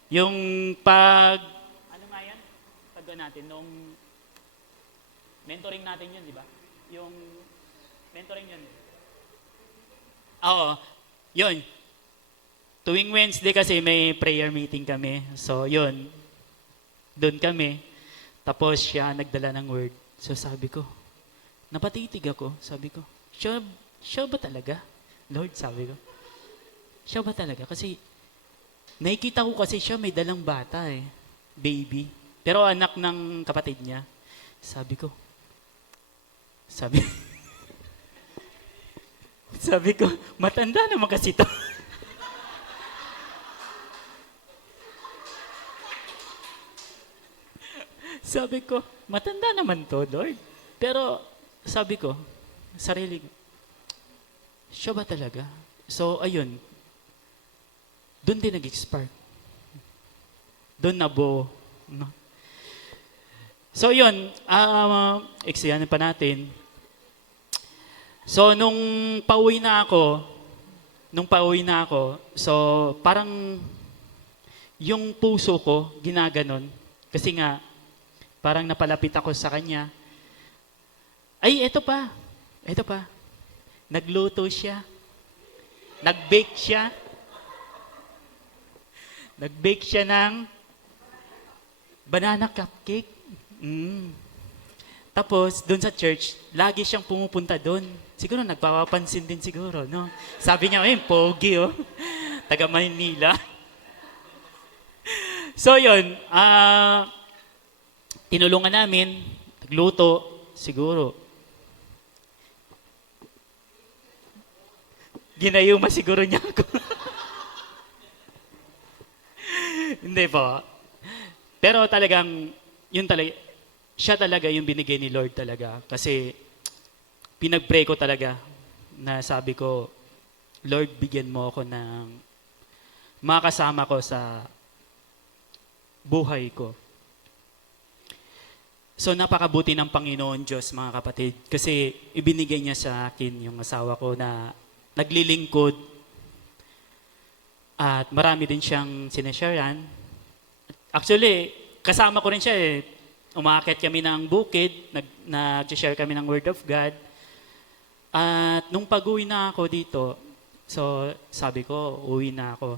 Yung ano nga yan? Pag natin, nung mentoring natin yun, di ba? Yung mentoring yun. Oo, yun. Tuwing Wednesday kasi may prayer meeting kami. So, yun. Doon kami. Tapos siya nagdala ng word. So, sabi ko, napatitig ako. Sabi ko, siya ba talaga? Lord, sabi ko, siya ba talaga? Kasi, nakikita ko kasi siya may dalang bata baby. Pero anak ng kapatid niya. Sabi ko, matanda naman kasi ito. Sabi ko, matanda naman to, Lord. Pero, sabi ko, sarili ko, siya ba talaga? So, ayun, doon din nag-expire. Doon nabuo. No? So, yun, eksiyanin pa natin. So, nung pauwi na ako, so, parang yung puso ko, ginaganon. Kasi nga, parang napalapit ako sa kanya. Ay, eto pa. Nagluto siya. Nag-bake siya. Nag-bake siya ng banana cupcake. Tapos, doon sa church, lagi siyang pumupunta doon. Siguro nagpapapansin din siguro, no? Sabi niya, pogi, oh. Taga Manila. So, yun. Tinulungan namin. Nagluto. Siguro. Ginayuma siguro niya ako. Hindi po. Pero talagang, siya talaga yung binigay ni Lord talaga. Kasi, pinag-pray ko talaga na sabi ko, Lord, bigyan mo ako ng makasama ko sa buhay ko. So, napakabuti ng Panginoon Diyos, mga kapatid. Kasi, ibinigay niya sa akin yung asawa ko na naglilingkod at marami din siyang sinesharean. Actually, kasama ko rin siya eh. Umaakit kami ng bukid, nag-share kami ng Word of God. At nung pag-uwi na ako dito, so sabi ko, uwi na ako.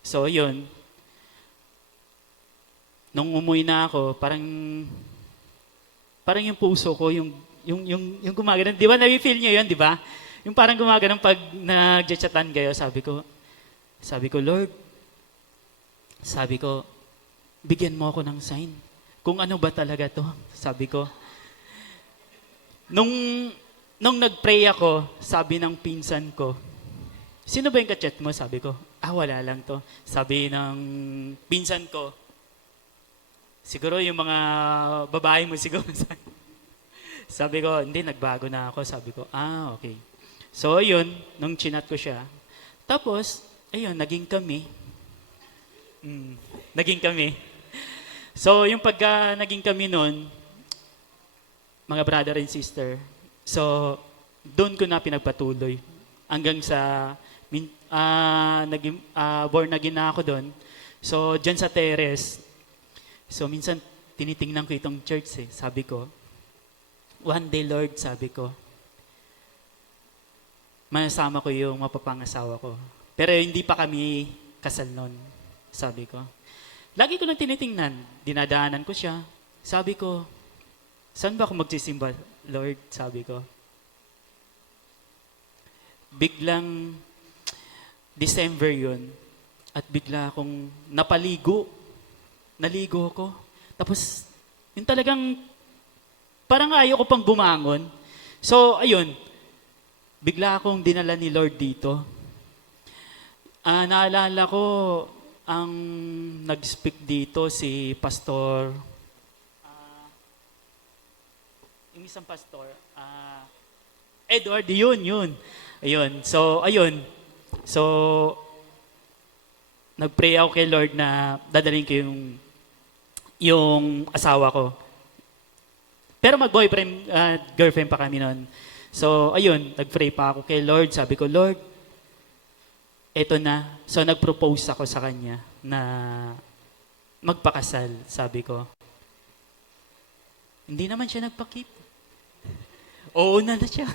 So yun, nung umuwi na ako, parang yung puso ko, yung gumagano. Di ba, na-feel niyo yun, di ba? Yung parang gumagano pag nag-chatan kayo, sabi ko, Lord, bigyan mo ako ng sign. Kung ano ba talaga to, sabi ko. Nung nag-pray ako, sabi ng pinsan ko, sino ba yung kachat mo? Sabi ko, wala lang to. Sabi ng pinsan ko, siguro yung mga babae mo siguro. Sabi ko, hindi, nagbago na ako. Sabi ko, okay. So, ayun, nung chinat ko siya. Tapos, ayun, naging kami. So, yung pagka naging kami nun, mga brother and sister, so, doon ko na pinagpatuloy. Hanggang sa, born again na ako doon. So, dyan sa terrace, so, minsan, tinitingnan ko itong church eh. Sabi ko, one day, Lord, sabi ko, masama ko yung mapapangasawa ko. Pero hindi pa kami kasal nun, sabi ko. Lagi ko nang tinitingnan, dinadaanan ko siya. Sabi ko, saan ba ako magsisimba, Lord? Sabi ko. Biglang, December yun, at bigla akong napaligo. Naligo ako. Tapos, yun talagang, parang ayaw ko pang bumangon. So, ayun, bigla akong dinala ni Lord dito. Naalala ko, ang nag-speak dito si Pastor, yung isang pastor, Edward, yun. Ayun. So, ayun. So, nag-pray ako kay Lord na dadalhin ko yung asawa ko. Pero mag-boyfriend, girlfriend pa kami noon. So, ayun, nag-pray pa ako kay Lord. Sabi ko, Lord, eto na. So, nag-propose ako sa kanya na magpakasal, sabi ko. Hindi naman siya nagpakip. Oo na siya.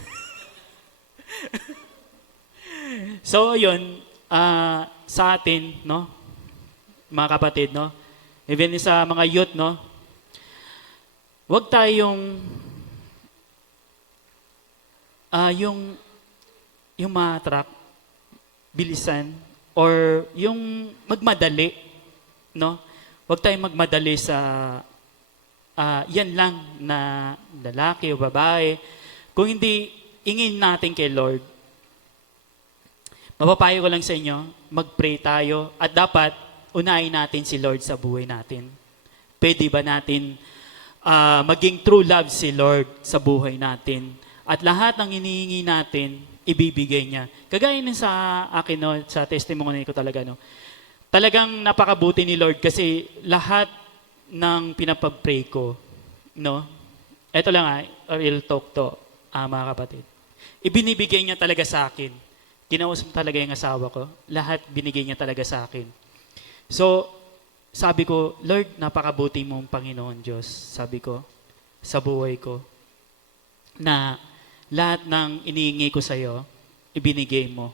So, yun, sa atin, no, mga kapatid, no, even sa mga youth, no, huwag tayong, yung ma-attract, bilisan, or yung magmadali, no? Huwag tayong magmadali sa yan lang na lalaki o babae. Kung hindi, ingin natin kay Lord. Mapapayo ko lang sa inyo, mag-pray tayo at dapat unahin natin si Lord sa buhay natin. Pwede ba natin maging true love si Lord sa buhay natin? At lahat ng hinihingi natin, ibibigay niya. Kagaya nun sa akin, no, sa testimony ko talaga, no, talagang napakabuti ni Lord kasi lahat ng pinapag-pray ko, no, eto lang real talk to, mga kapatid. Ibinibigay niya talaga sa akin. Kinausap talaga yung asawa ko. Lahat binigay niya talaga sa akin. So, sabi ko, Lord, napakabuti mong Panginoon Diyos, sabi ko, sa buhay ko, na lahat ng iniingi ko sa'yo, ibinigay mo.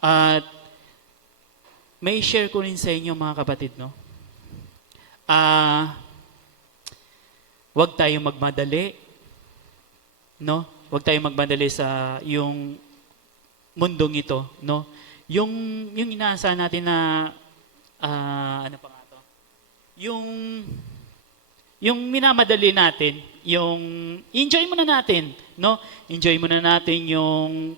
At may share ko rin sa inyo mga kapatid, no? Huwag tayong magmadali, no? Huwag tayong magmadali sa yung mundong ito, no? Yung inaasahan natin na ano pa nga to? Yung minamadali natin, yung enjoy muna natin, no? Enjoy muna natin yung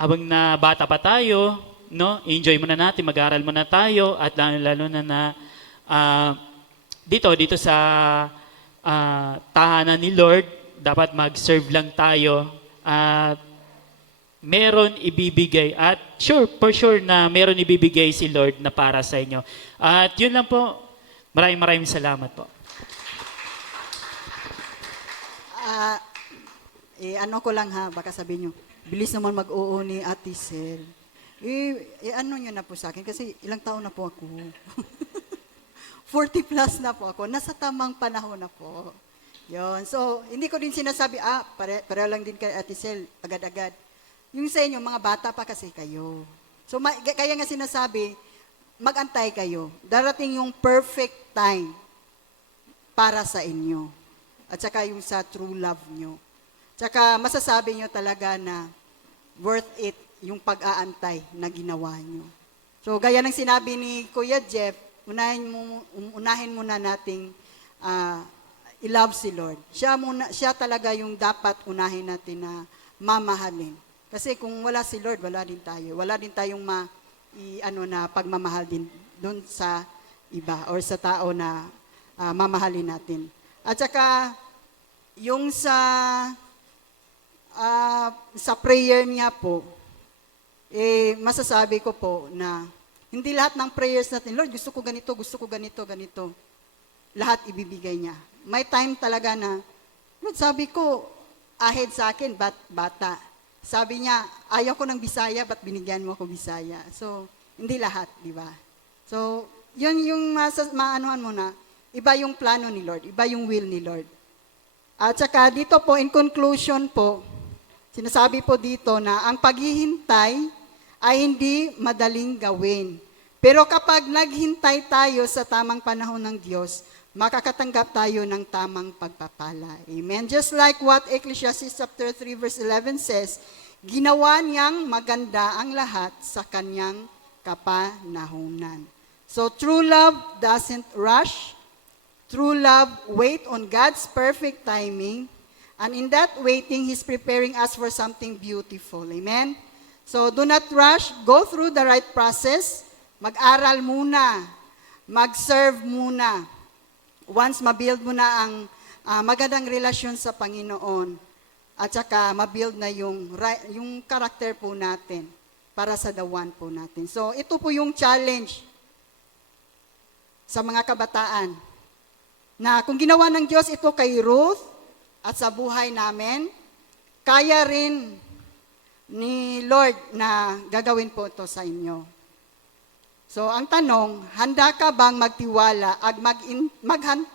habang na bata pa tayo, no? Enjoy muna natin, mag-aral muna tayo at lalo na dito sa tahanan ni Lord, dapat mag-serve lang tayo at meron ibibigay at for sure na meron ibibigay si Lord na para sa inyo. At yun lang po. Maraming salamat po. Ano ko lang ha, baka sabihin nyo, bilis naman mag-oo ni Ate Sel. Ano nyo na po sa akin, kasi ilang taon na po ako. 40 plus na po ako. Nasa tamang panahon na po. Yon. So, hindi ko din sinasabi, pareho lang din kay Ate Sel, agad-agad. Yung sa inyo, mga bata pa kasi kayo. So, kaya nga sinasabi, mag-antay kayo. Darating yung perfect time para sa inyo. At saka yung sa true love nyo. Tsaka masasabi nyo talaga na worth it yung pag-aantay na ginawa nyo. So, gaya ng sinabi ni Kuya Jeff, unahin muna nating i-love si Lord. Siya talaga yung dapat unahin natin na mamahalin. Kasi kung wala si Lord, wala din tayo. Wala din tayong pagmamahal din doon sa iba or sa tao na mamahalin natin. At saka, yung sa prayer niya po, masasabi ko po na hindi lahat ng prayers natin, Lord, gusto ko ganito, ganito. Lahat ibibigay niya. May time talaga na, Lord, sabi ko, ahead sa akin, bata. Sabi niya, ayaw ko ng Bisaya, ba't binigyan mo ako Bisaya? So, hindi lahat, di ba? So, yun yung maanuhan mo na, iba yung plano ni Lord, iba yung will ni Lord. At saka dito po, in conclusion po, sinasabi po dito na ang paghihintay ay hindi madaling gawin. Pero kapag naghintay tayo sa tamang panahon ng Diyos, makakatanggap tayo ng tamang pagpapala. Amen? Just like what Ecclesiastes chapter 3 verse 11 says, ginawa niyang maganda ang lahat sa kanyang kapanahunan. So true love doesn't rush. True love wait on God's perfect timing. And in that waiting, He's preparing us for something beautiful. Amen? So do not rush. Go through the right process. Mag-aral muna. Mag-serve muna. Once mabuild mo na ang magandang relasyon sa Panginoon, at saka mabuild na yung karakter po natin para sa the one po natin. So ito po yung challenge sa mga kabataan na kung ginawa ng Diyos ito kay Ruth at sa buhay namin, kaya rin ni Lord na gagawin po ito sa inyo. So, ang tanong, handa ka bang magtiwala at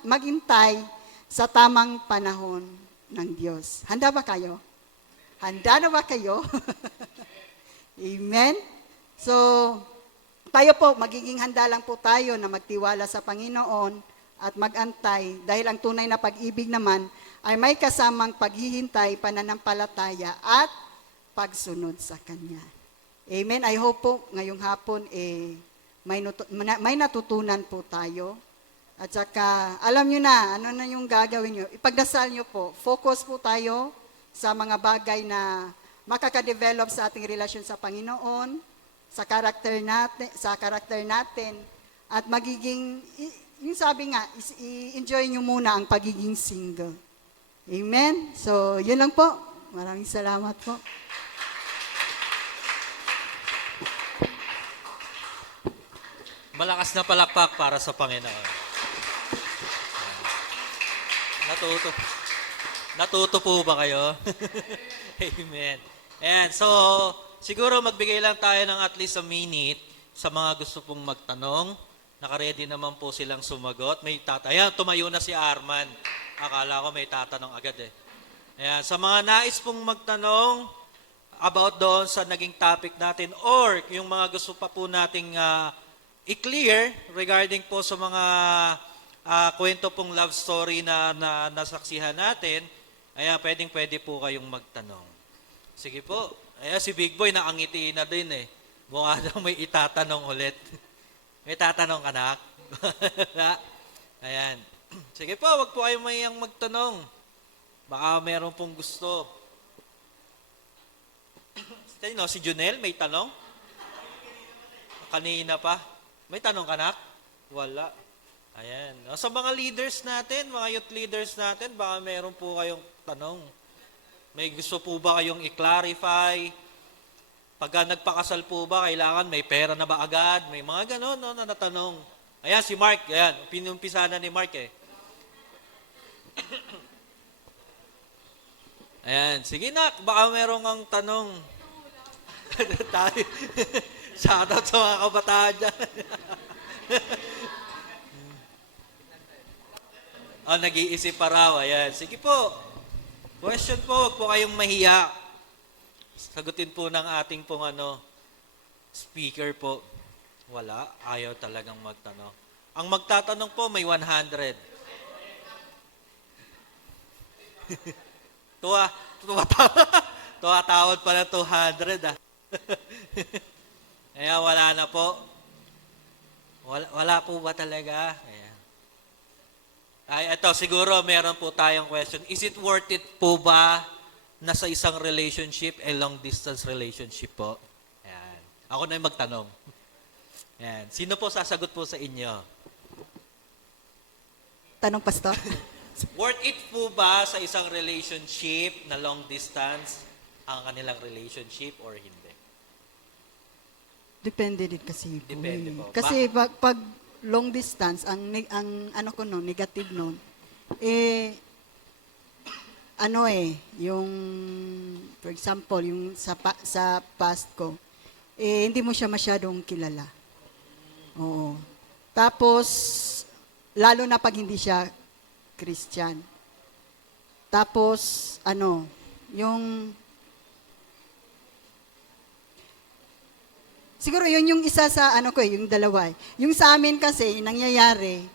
maghintay sa tamang panahon ng Diyos? Handa ba kayo? Handa na ba kayo? Amen? So, tayo po, magiging handa lang po tayo na magtiwala sa Panginoon at magantay dahil ang tunay na pag-ibig naman ay may kasamang paghihintay, pananampalataya at pagsunod sa Kanya. Amen? I hope po ngayong hapon may natutunan po tayo. At saka, alam nyo na, ano na yung gagawin nyo. Ipagdasal nyo po. Focus po tayo sa mga bagay na makakadevelop sa ating relasyon sa Panginoon, sa karakter natin, at magiging, yung sabi nga, i-enjoy nyo muna ang pagiging single. Amen? So, yun lang po. Maraming salamat po. Malakas na palakpak para sa Panginoon. Natuto po ba kayo? Amen. And so, siguro magbigay lang tayo ng at least a minute sa mga gusto pong magtanong. Nakaredy naman po silang sumagot. Ayan, tumayo na si Arman. Akala ko may tatanong agad eh. Ayan, sa mga nais pong magtanong about doon sa naging topic natin or yung mga gusto pa po nating i-clear regarding po sa mga kwento pong love story na nasaksihan natin, ayan, pwede po kayong magtanong. Sige po. Ayan, si Big Boy nakangiti na din eh. Mukha daw may itatanong ulit. May tatanong ka, nak? Ayan. Sige po, wag po kayong mayang magtanong. Baka meron pong gusto. Si Junel, may tanong? Kanina pa. May tanong ka, nak? Wala. Ayan. Sa mga leaders natin, mga youth leaders natin, baka meron po kayong tanong. May gusto po ba kayong i-clarify? Pagka nagpakasal po ba, kailangan may pera na ba agad? May mga ganon, no, na natanong. Ayan, si Mark. Ayan, pinumpisa na ni Mark eh. Ayan, sige nak, baka meron kang tanong. Shoutout sa mga kabataan dyan. Nag-iisip pa raw. Ayan, sige po. Question po, wag po kayong mahiya. Sagutin po ng ating pong speaker po. Wala, ayaw talagang magtanong. Ang magtatanong po may 100. Tuwatawad pa na 200 ah. Ayan, wala na po. Wala po ba talaga? Ayan. Ay, ito, siguro meron po tayong question. Is it worth it po ba na sa isang relationship, a long distance relationship po? Ayan. Ako na yung magtanong. Ayan. Sino po sasagot po sa inyo? Tanong, Pastor? Worth it po ba sa isang relationship na long distance ang kanilang relationship or hindi? Depende din kasi po. Depende po. Kasi pag long distance, ang negative nun, yung, for example, yung sa past ko, hindi mo siya masyadong kilala. Oo. Tapos, lalo na pag hindi siya Christian. Tapos, siguro yun yung isa sa, yung dalawa. Yung sa amin kasi, nangyayari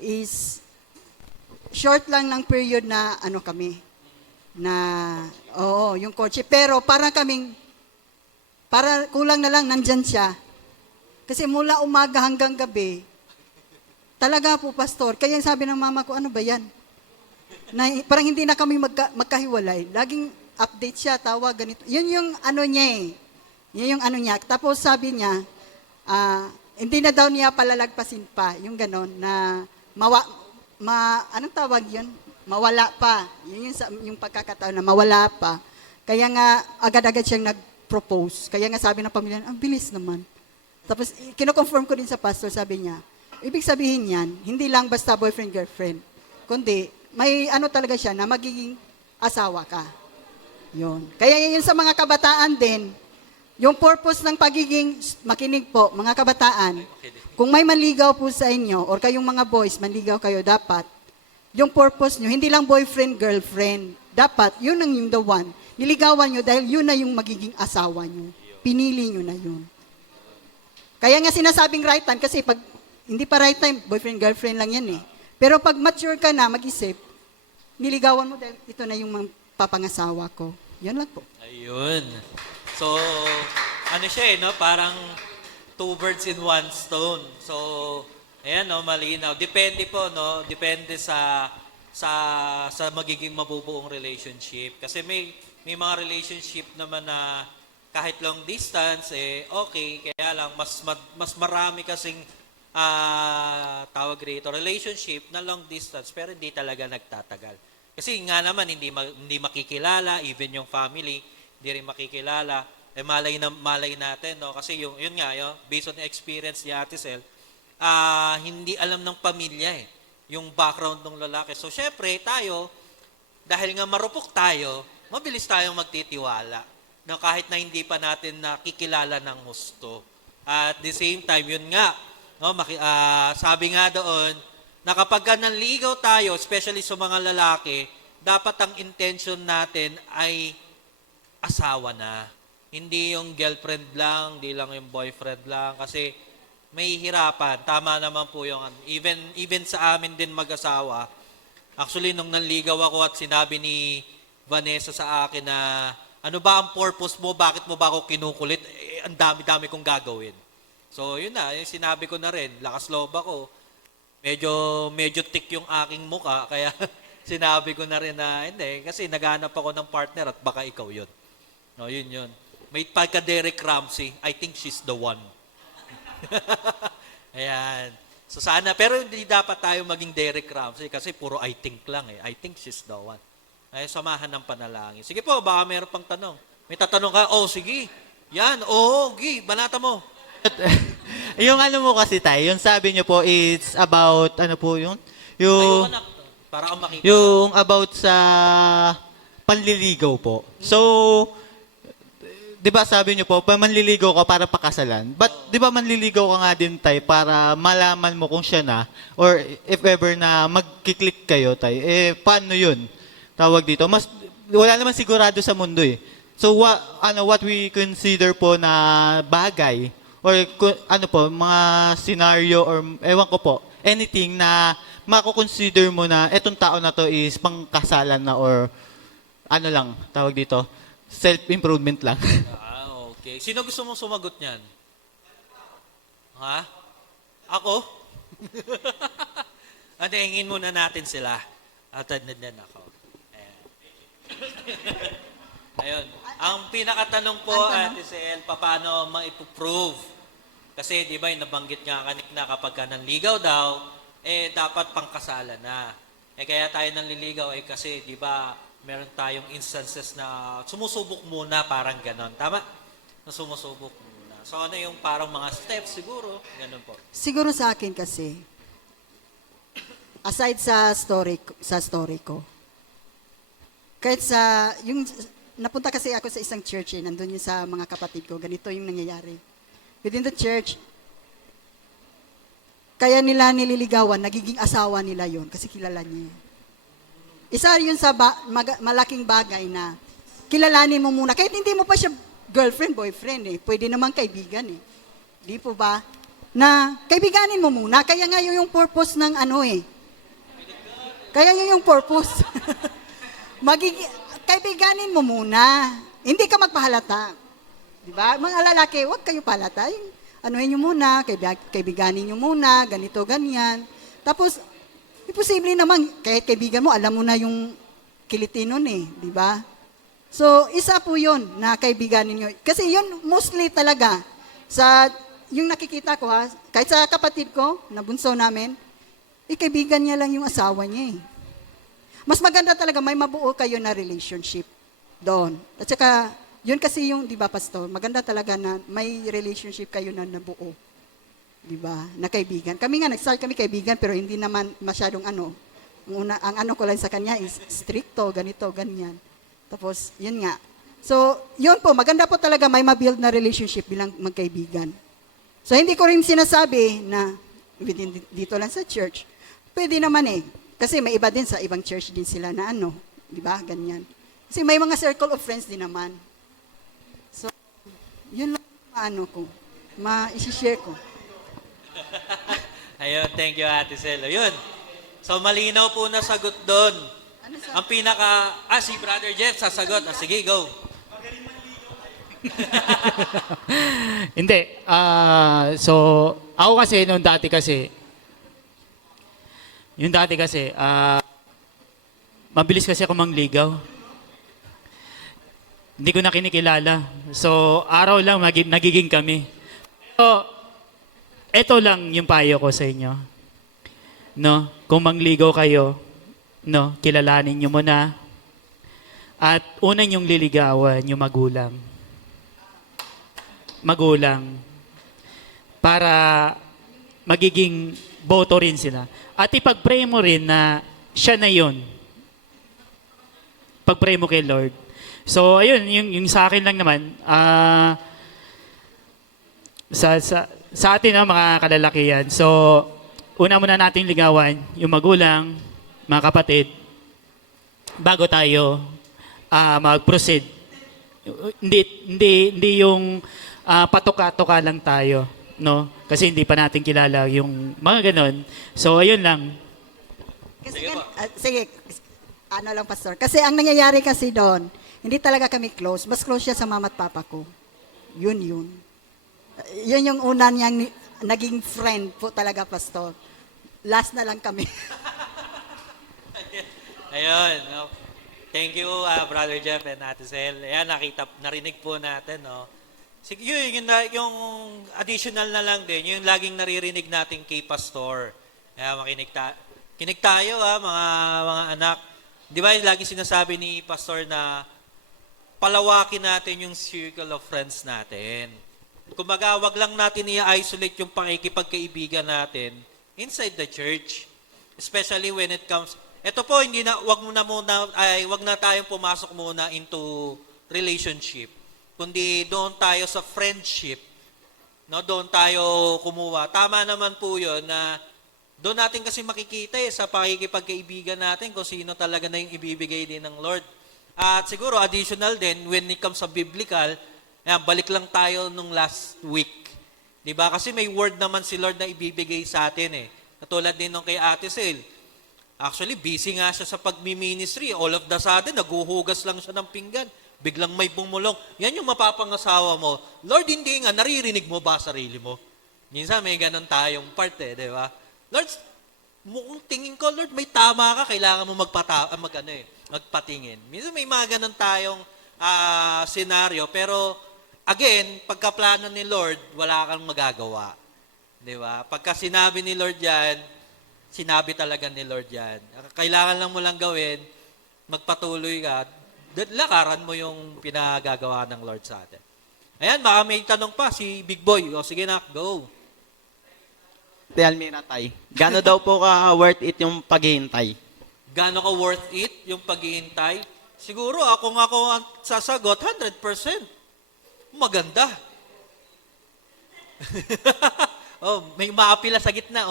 is, short lang ng period na, yung courtship. Pero para kulang na lang, nandyan siya. Kasi mula umaga hanggang gabi, talaga po, Pastor. Kaya sabi ng mama ko, ano ba yan? Parang hindi na kami magkahiwalay. Laging update siya, tawag, ganito. Yun yung niya eh. Yun yung niya. Tapos sabi niya, hindi na daw niya palalagpasin pa. Yung ganon, na anong tawag yun? Mawala pa. Yun yung pagkakataon na mawala pa. Kaya nga, agad-agad siyang nag-propose. Kaya nga sabi ng pamilya, ang bilis naman. Tapos, kino-confirm ko din sa pastor, sabi niya, ibig sabihin yan, hindi lang basta boyfriend-girlfriend, kundi may talaga siya na magiging asawa ka. Yun. Kaya yun sa mga kabataan din, yung purpose ng pagiging, makinig po, mga kabataan, kung may manligaw po sa inyo, or kayong mga boys, manligaw kayo, dapat, yung purpose nyo, hindi lang boyfriend-girlfriend, dapat, yun ang yung the one. Niligawan nyo dahil yun na yung magiging asawa nyo. Pinili nyo na yun. Kaya nga sinasabing right time, kasi pag hindi pa right time, boyfriend-girlfriend lang yan eh. Pero pag mature ka na, mag-isip, niligawan mo dahil ito na yung papangasawa ko. Yan lang po. Ayun. So, siya parang two birds in one stone. So, ayan malinaw. Depende po, depende sa magiging mabubuong relationship. Kasi may mga relationship naman na kahit long distance, okay. Kaya lang, mas marami kasing tawag rito, relationship na long distance, pero hindi talaga nagtatagal. Kasi nga naman, hindi makikilala, even yung family, hindi rin makikilala. Malay natin, kasi yun nga, based on the experience ni Ate Sel, hindi alam ng pamilya yung background ng lalaki. So, syempre, tayo, dahil nga marupok tayo, mabilis tayong magtitiwala. Kahit na hindi pa natin nakikilala ng husto. At the same time, yun nga, no, sabi nga doon, na kapag ka nanligaw tayo, especially sa mga lalaki, dapat ang intention natin ay asawa na. Hindi yung girlfriend lang, hindi lang yung boyfriend lang. Kasi may hirapan. Tama naman po yung, even sa amin din mag-asawa. Actually, nung nanligaw ako at sinabi ni Vanessa sa akin na, ano ba ang purpose mo? Bakit mo ba ako kinukulit? Ang dami-dami kong gagawin. So, yun na. Yung sinabi ko na rin. Lakas loob ako. Medyo thick yung aking muka. Kaya sinabi ko na rin na, hindi. Kasi naghanap ako ng partner at baka ikaw yun. No, yun. May pagka Derek Ramsey. I think she's the one. Ayan. So sana, pero hindi dapat tayo maging Derek Ramsey kasi puro I think lang eh. I think she's the one. Ay, samahan ng panalangin. Sige po, baka meron pang tanong. May tatanong ka, oh, sige. Yan, gi, banata mo. Yung ano mo kasi tayo, yung sabi niyo po, it's about, ano po yun? Ayoko na, para kang makita. Yung about sa panliligaw po. So, di ba sabi niyo po, manliligaw ka para pakasalan. But di ba manliligaw ka nga din tay para malaman mo kung siya na or if ever na magkiklik kayo tay, paano yun? Tawag dito. Wala naman sigurado sa mundo eh. So what we consider po na bagay or ano po, mga scenario or ewan ko po, anything na mako-consider mo na etong tao na to is pangkasalan na or ano lang, tawag dito, self-improvement lang. Okay. Sino gusto mong sumagot niyan? Ha? Ako? Hingin muna natin sila. At din ako. Ayun. Ang pinakatanong po, Ate Sel, paano maipuprove? Kasi, di ba, nabanggit nga kanina kapag ka nanligaw daw, dapat pangkasalan na. Kaya tayo nanliligaw, kasi, di ba, meron tayong instances na sumusubok muna, parang ganon. Tama? Na sumusubok muna. So, ano yung parang mga steps siguro? Ganon po. Siguro sa akin kasi, aside sa story ko, kahit napunta kasi ako sa isang church nandun yung sa mga kapatid ko, ganito yung nangyayari. Within the church, kaya nila nililigawan, nagiging asawa nila yon kasi kilala niya. Isa yun sa malaking bagay na kilalanin mo muna. Kahit hindi mo pa siya girlfriend, boyfriend pwede naman kaibigan Di po ba? Na kaibiganin mo muna. Kaya nga yun yung purpose ng Kaya yun yung purpose. Kaibiganin mo muna. Hindi ka magpahalata. Di ba? Mga lalaki, huwag kayo pahalata. Anuhin nyo muna, kaibiganin nyo muna, ganito, ganyan. Tapos, imposible naman, kahit kaibigan mo, alam mo na yung kiliti nun di ba? So, isa po yun na kaibiganin nyo. Kasi yun, mostly talaga, yung nakikita ko kahit sa kapatid ko, na bunso namin, kaibigan niya lang yung asawa niya Mas maganda talaga, may mabuo kayo na relationship doon. At saka, yun kasi yung, di ba, Pastor, maganda talaga na may relationship kayo na nabuo. Di ba? Na kaibigan. Kami nga, nag-start kami kaibigan, pero hindi naman masyadong ang ko lang sa kanya is stricto, ganito, ganyan. Tapos, yun nga. So, yun po, maganda po talaga may ma-build na relationship bilang magkaibigan. So, hindi ko rin sinasabi na dito lang sa church. Pwede naman Kasi may iba din sa ibang church din sila na di ba? Ganyan. Kasi may mga circle of friends din naman. So, yun lang ma-share ko. Ayun, thank you, Ate Sel. Yun. So, malinaw po na sagot doon. Ang si Brother Jeff sasagot. Sige, go. Hindi. So, ako kasi, yung dati kasi, mabilis kasi ako mangligaw. Hindi ko na kinikilala. So, araw lang nagiging kami. So, eto lang yung payo ko sa inyo. No? Kung mangligaw kayo, kilalanin nyo muna. At unang yung liligawan, yung magulang. Magulang. Para magiging boto rin sila. At ipag-pray mo rin na siya na yun. Pag-pray mo kay Lord. So, ayun, yung sa akin lang naman, sa atin, no, mga kalalakihan. So, una muna nating ligawan yung magulang, mga kapatid, bago tayo mag-proceed. Hindi yung patuka-tuka lang tayo, no? Kasi hindi pa natin kilala yung mga ganon. So, ayun lang. Kasi sige, ano lang, Pastor. Kasi ang nangyayari kasi doon, hindi talaga kami close. Mas close siya sa mama at papa ko. Yun. Yun yung una niyang naging friend po talaga, Pastor. Last na lang kami. Ayun. No? Thank you, Brother Jeff and Ate Sel. Ayan, narinig po natin, no? Sige, yung additional na lang din, yung laging naririnig natin kay Pastor. Ayan, kinig tayo, mga anak. Di ba yung laging sinasabi ni Pastor na palawakin natin yung circle of friends natin. Kumbaga, wag lang natin i-isolate yung pakikipagkaibigan natin inside the church. Especially when it comes, ito po, wag na tayong pumasok muna into relationship. Kundi doon tayo sa friendship. No, doon tayo kumuha. Tama naman po yun na doon natin kasi makikita sa pakikipagkaibigan natin kung sino talaga na yung ibibigay din ng Lord. At siguro additional din, when it comes sa biblical, balik lang tayo nung last week. Diba? Kasi may word naman si Lord na ibibigay sa atin eh. Katulad din nung kay Ate Sel. Actually, busy nga siya sa pagmi-ministry. All of the sudden, naguhugas lang siya ng pinggan. Biglang may bumulong. Yan yung mapapangasawa mo. Lord, hindi nga, naririnig mo ba sarili mo? Minsan may ganun tayong part di ba? Lord, tingin ko, Lord, may tama ka, kailangan mo magpatingin. Minsan may mga ganun tayong senaryo, pero again, pagkaplano ni Lord, wala kang magagawa. Di ba? Pagka sinabi ni Lord yan, sinabi talaga ni Lord yan. Kailangan lang mo lang gawin, magpatuloy ka, lakaran mo yung pinagagawa ng Lord sa atin. Ayan, baka may tanong pa si Big Boy. O sige na, go. Almira tay, gaano daw po ka worth it yung paghihintay? Gaano ka worth it yung paghihintay? Siguro ako ang sasagot, 100%. Maganda. May maapila sa gitna,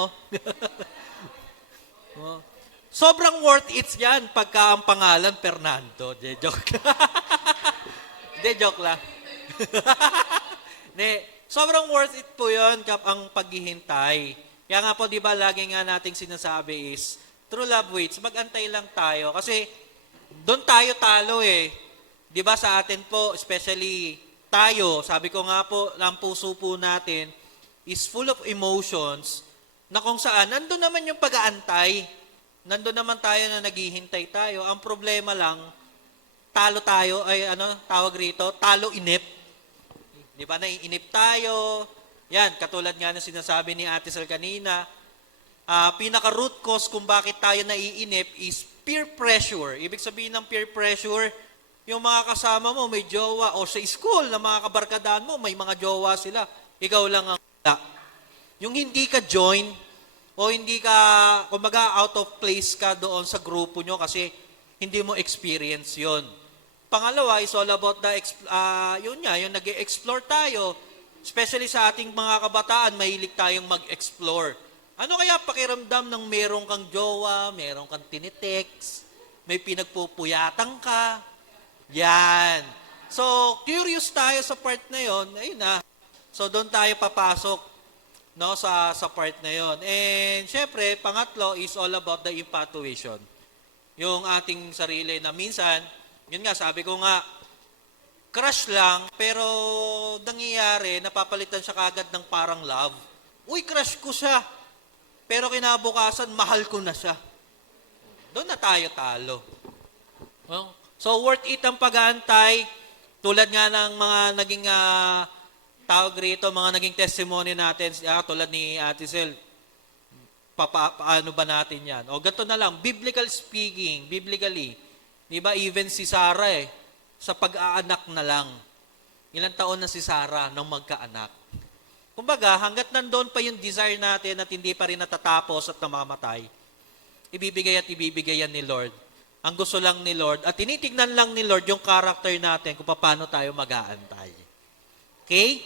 Sobrang worth it yan pagka ang pangalan Fernando. Joke lang. Sobrang worth it po yun ang paghihintay. Kaya nga po, di ba, lagi nga nating sinasabi is, true love waits, mag-antay lang tayo. Kasi, doon tayo talo Di ba sa atin po, especially tayo, sabi ko nga po, ang puso po natin is full of emotions na kung saan, nandun naman yung pag-aantay. Nandun naman tayo na naghihintay tayo. Ang problema lang, talo tayo, tawag rito, talo inip. Di ba, naiinip tayo. Yan, katulad nga na sinasabi ni Ate Sel kanina, pinaka-root cause kung bakit tayo naiinip is peer pressure. Ibig sabihin ng peer pressure, yung mga kasama mo may jowa, o sa school na mga kabarkadaan mo, may mga jowa sila. Ikaw lang ang wala. Yung hindi ka join, o hindi ka, kumbaga out of place ka doon sa grupo nyo kasi hindi mo experience yon. Pangalawa is all about yung nag-explore tayo. Especially sa ating mga kabataan, mahilig tayong mag-explore. Ano kaya pakiramdam ng merong kang jowa, merong kang tinitext, may pinagpupuyatan ka? Yan. So, curious tayo sa part na yon. Ayun na. So, doon tayo papasok sa part na yon. And syempre, pangatlo is all about the infatuation. Yung ating sarili na minsan, yun nga, sabi ko nga, crush lang, pero nangyayari, napapalitan siya kagad ng parang love. Uy, crush ko siya. Pero kinabukasan, mahal ko na siya. Doon na tayo talo. So, worth it ang pag-aantay. Tulad nga ng mga naging tawag rito, mga naging testimony natin, tulad ni Ate Sel, paano ba natin yan? O ganito na lang, biblically, di ba even si Sarah sa pag-aanak na lang, ilang taon na si Sarah nang magkaanak. Kumbaga, hanggat nandoon pa yung desire natin at hindi pa rin natatapos at namamatay, ibibigay yan ni Lord. Ang gusto lang ni Lord, at tinitignan lang ni Lord yung character natin kung paano tayo mag-aantay. Okay?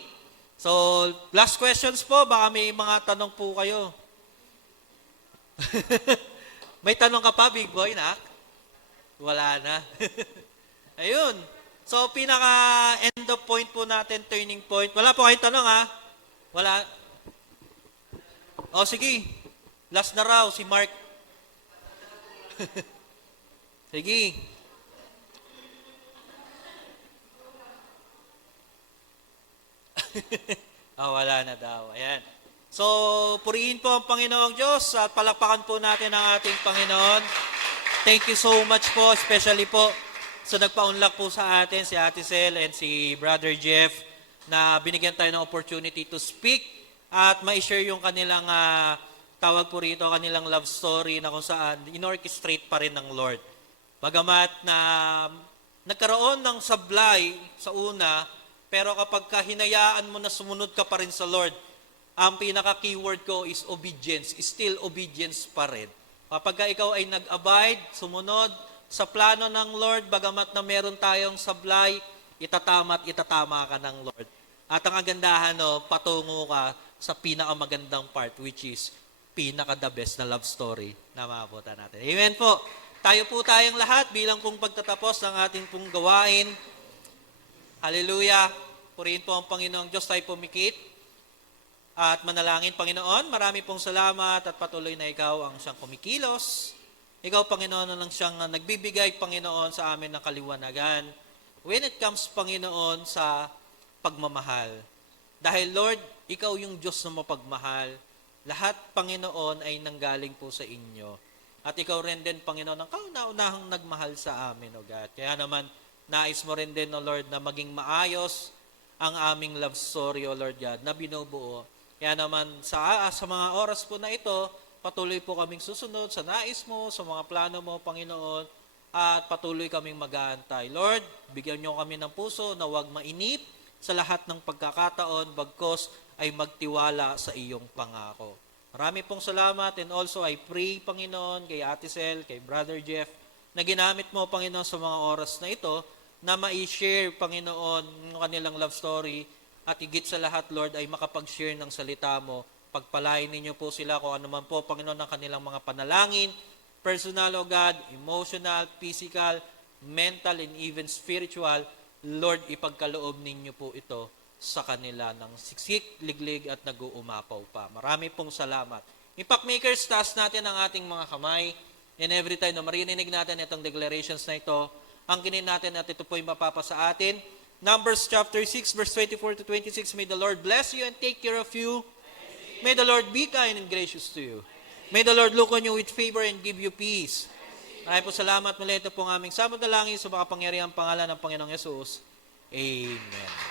So, last questions po. Baka may mga tanong po kayo. May tanong ka pa, big boy, nak? Wala na. Ayun. So, pinaka-end of point po natin, turning point. Wala po kayong tanong, ha? Wala. O, sige. Last na raw, si Mark. Sige. Wala na daw. Ayan. So, purihin po ang Panginoong Diyos at palakpakan po natin ang ating Panginoon. Thank you so much po, especially po sa nagpaunlak po sa atin, si Ate Sel and si Brother Jeff, na binigyan tayo ng opportunity to speak at ma-share yung kanilang tawag po rito, kanilang love story na kung saan in-orchestrate pa rin ng Lord. Bagamat na nagkaroon ng sablay sa una, pero kapag hinayaan mo na sumunod ka pa rin sa Lord, ang pinaka-keyword ko is obedience, is still obedience pa rin. Kapag ikaw ay nag-abide, sumunod sa plano ng Lord, bagamat na meron tayong sablay, itatama at itatama ka ng Lord. At ang agandahan, patungo ka sa pinakamagandang part, which is pinaka-the best na love story na maabutan natin. Amen po. Tayo po tayong lahat bilang pong pagtatapos ng ating pong gawain. Hallelujah. Purihin po ang Panginoong Diyos, tayo pumikit. At manalangin, Panginoon, marami pong salamat at patuloy na ikaw ang siyang kumikilos. Ikaw, Panginoon, ang siyang nagbibigay, Panginoon, sa amin ng kaliwanagan. When it comes, Panginoon, sa pagmamahal. Dahil, Lord, ikaw yung Diyos na mapagmahal. Lahat, Panginoon, ay nanggaling po sa inyo. At ikaw rin din, Panginoon, ang kauna-unahang nagmahal sa amin, O God. Kaya naman, nais mo rin din, O Lord, na maging maayos ang aming love story, O Lord God, na binubuo. Kaya naman, sa mga oras po na ito, patuloy po kaming susunod sa nais mo, sa mga plano mo, Panginoon, at patuloy kaming mag-aantay. Lord, bigyan niyo kami ng puso na huwag mainip sa lahat ng pagkakataon, bagkos ay magtiwala sa iyong pangako. Marami pong salamat, and also I pray, Panginoon, kay Ate Sel, kay Brother Jeff, na ginamit mo, Panginoon, sa mga oras na ito, na ma-share, Panginoon, yung kanilang love story, at higit sa lahat, Lord, ay makapag-share ng salita mo. Pagpalain ninyo po sila kung ano man po, Panginoon, ng kanilang mga panalangin, personal, O God, emotional, physical, mental, and even spiritual. Lord, ipagkaloob ninyo po ito sa kanila ng siksik, liglig, at nag-uumapaw pa. Marami pong salamat. Impact makers, taas natin ang ating mga kamay. And every time na marinig natin itong declarations na ito, ang kinin natin at ito po ay mapapa sa atin. Numbers chapter 6, verse 24 to 26, may the Lord bless you and take care of you. May the Lord be kind and gracious to you. May the Lord look on you with favor and give you peace. Maraming po salamat muli. Ito po ang aming samot na langis sa makapangyarihang pangalan ng Panginoong Yesus. Amen.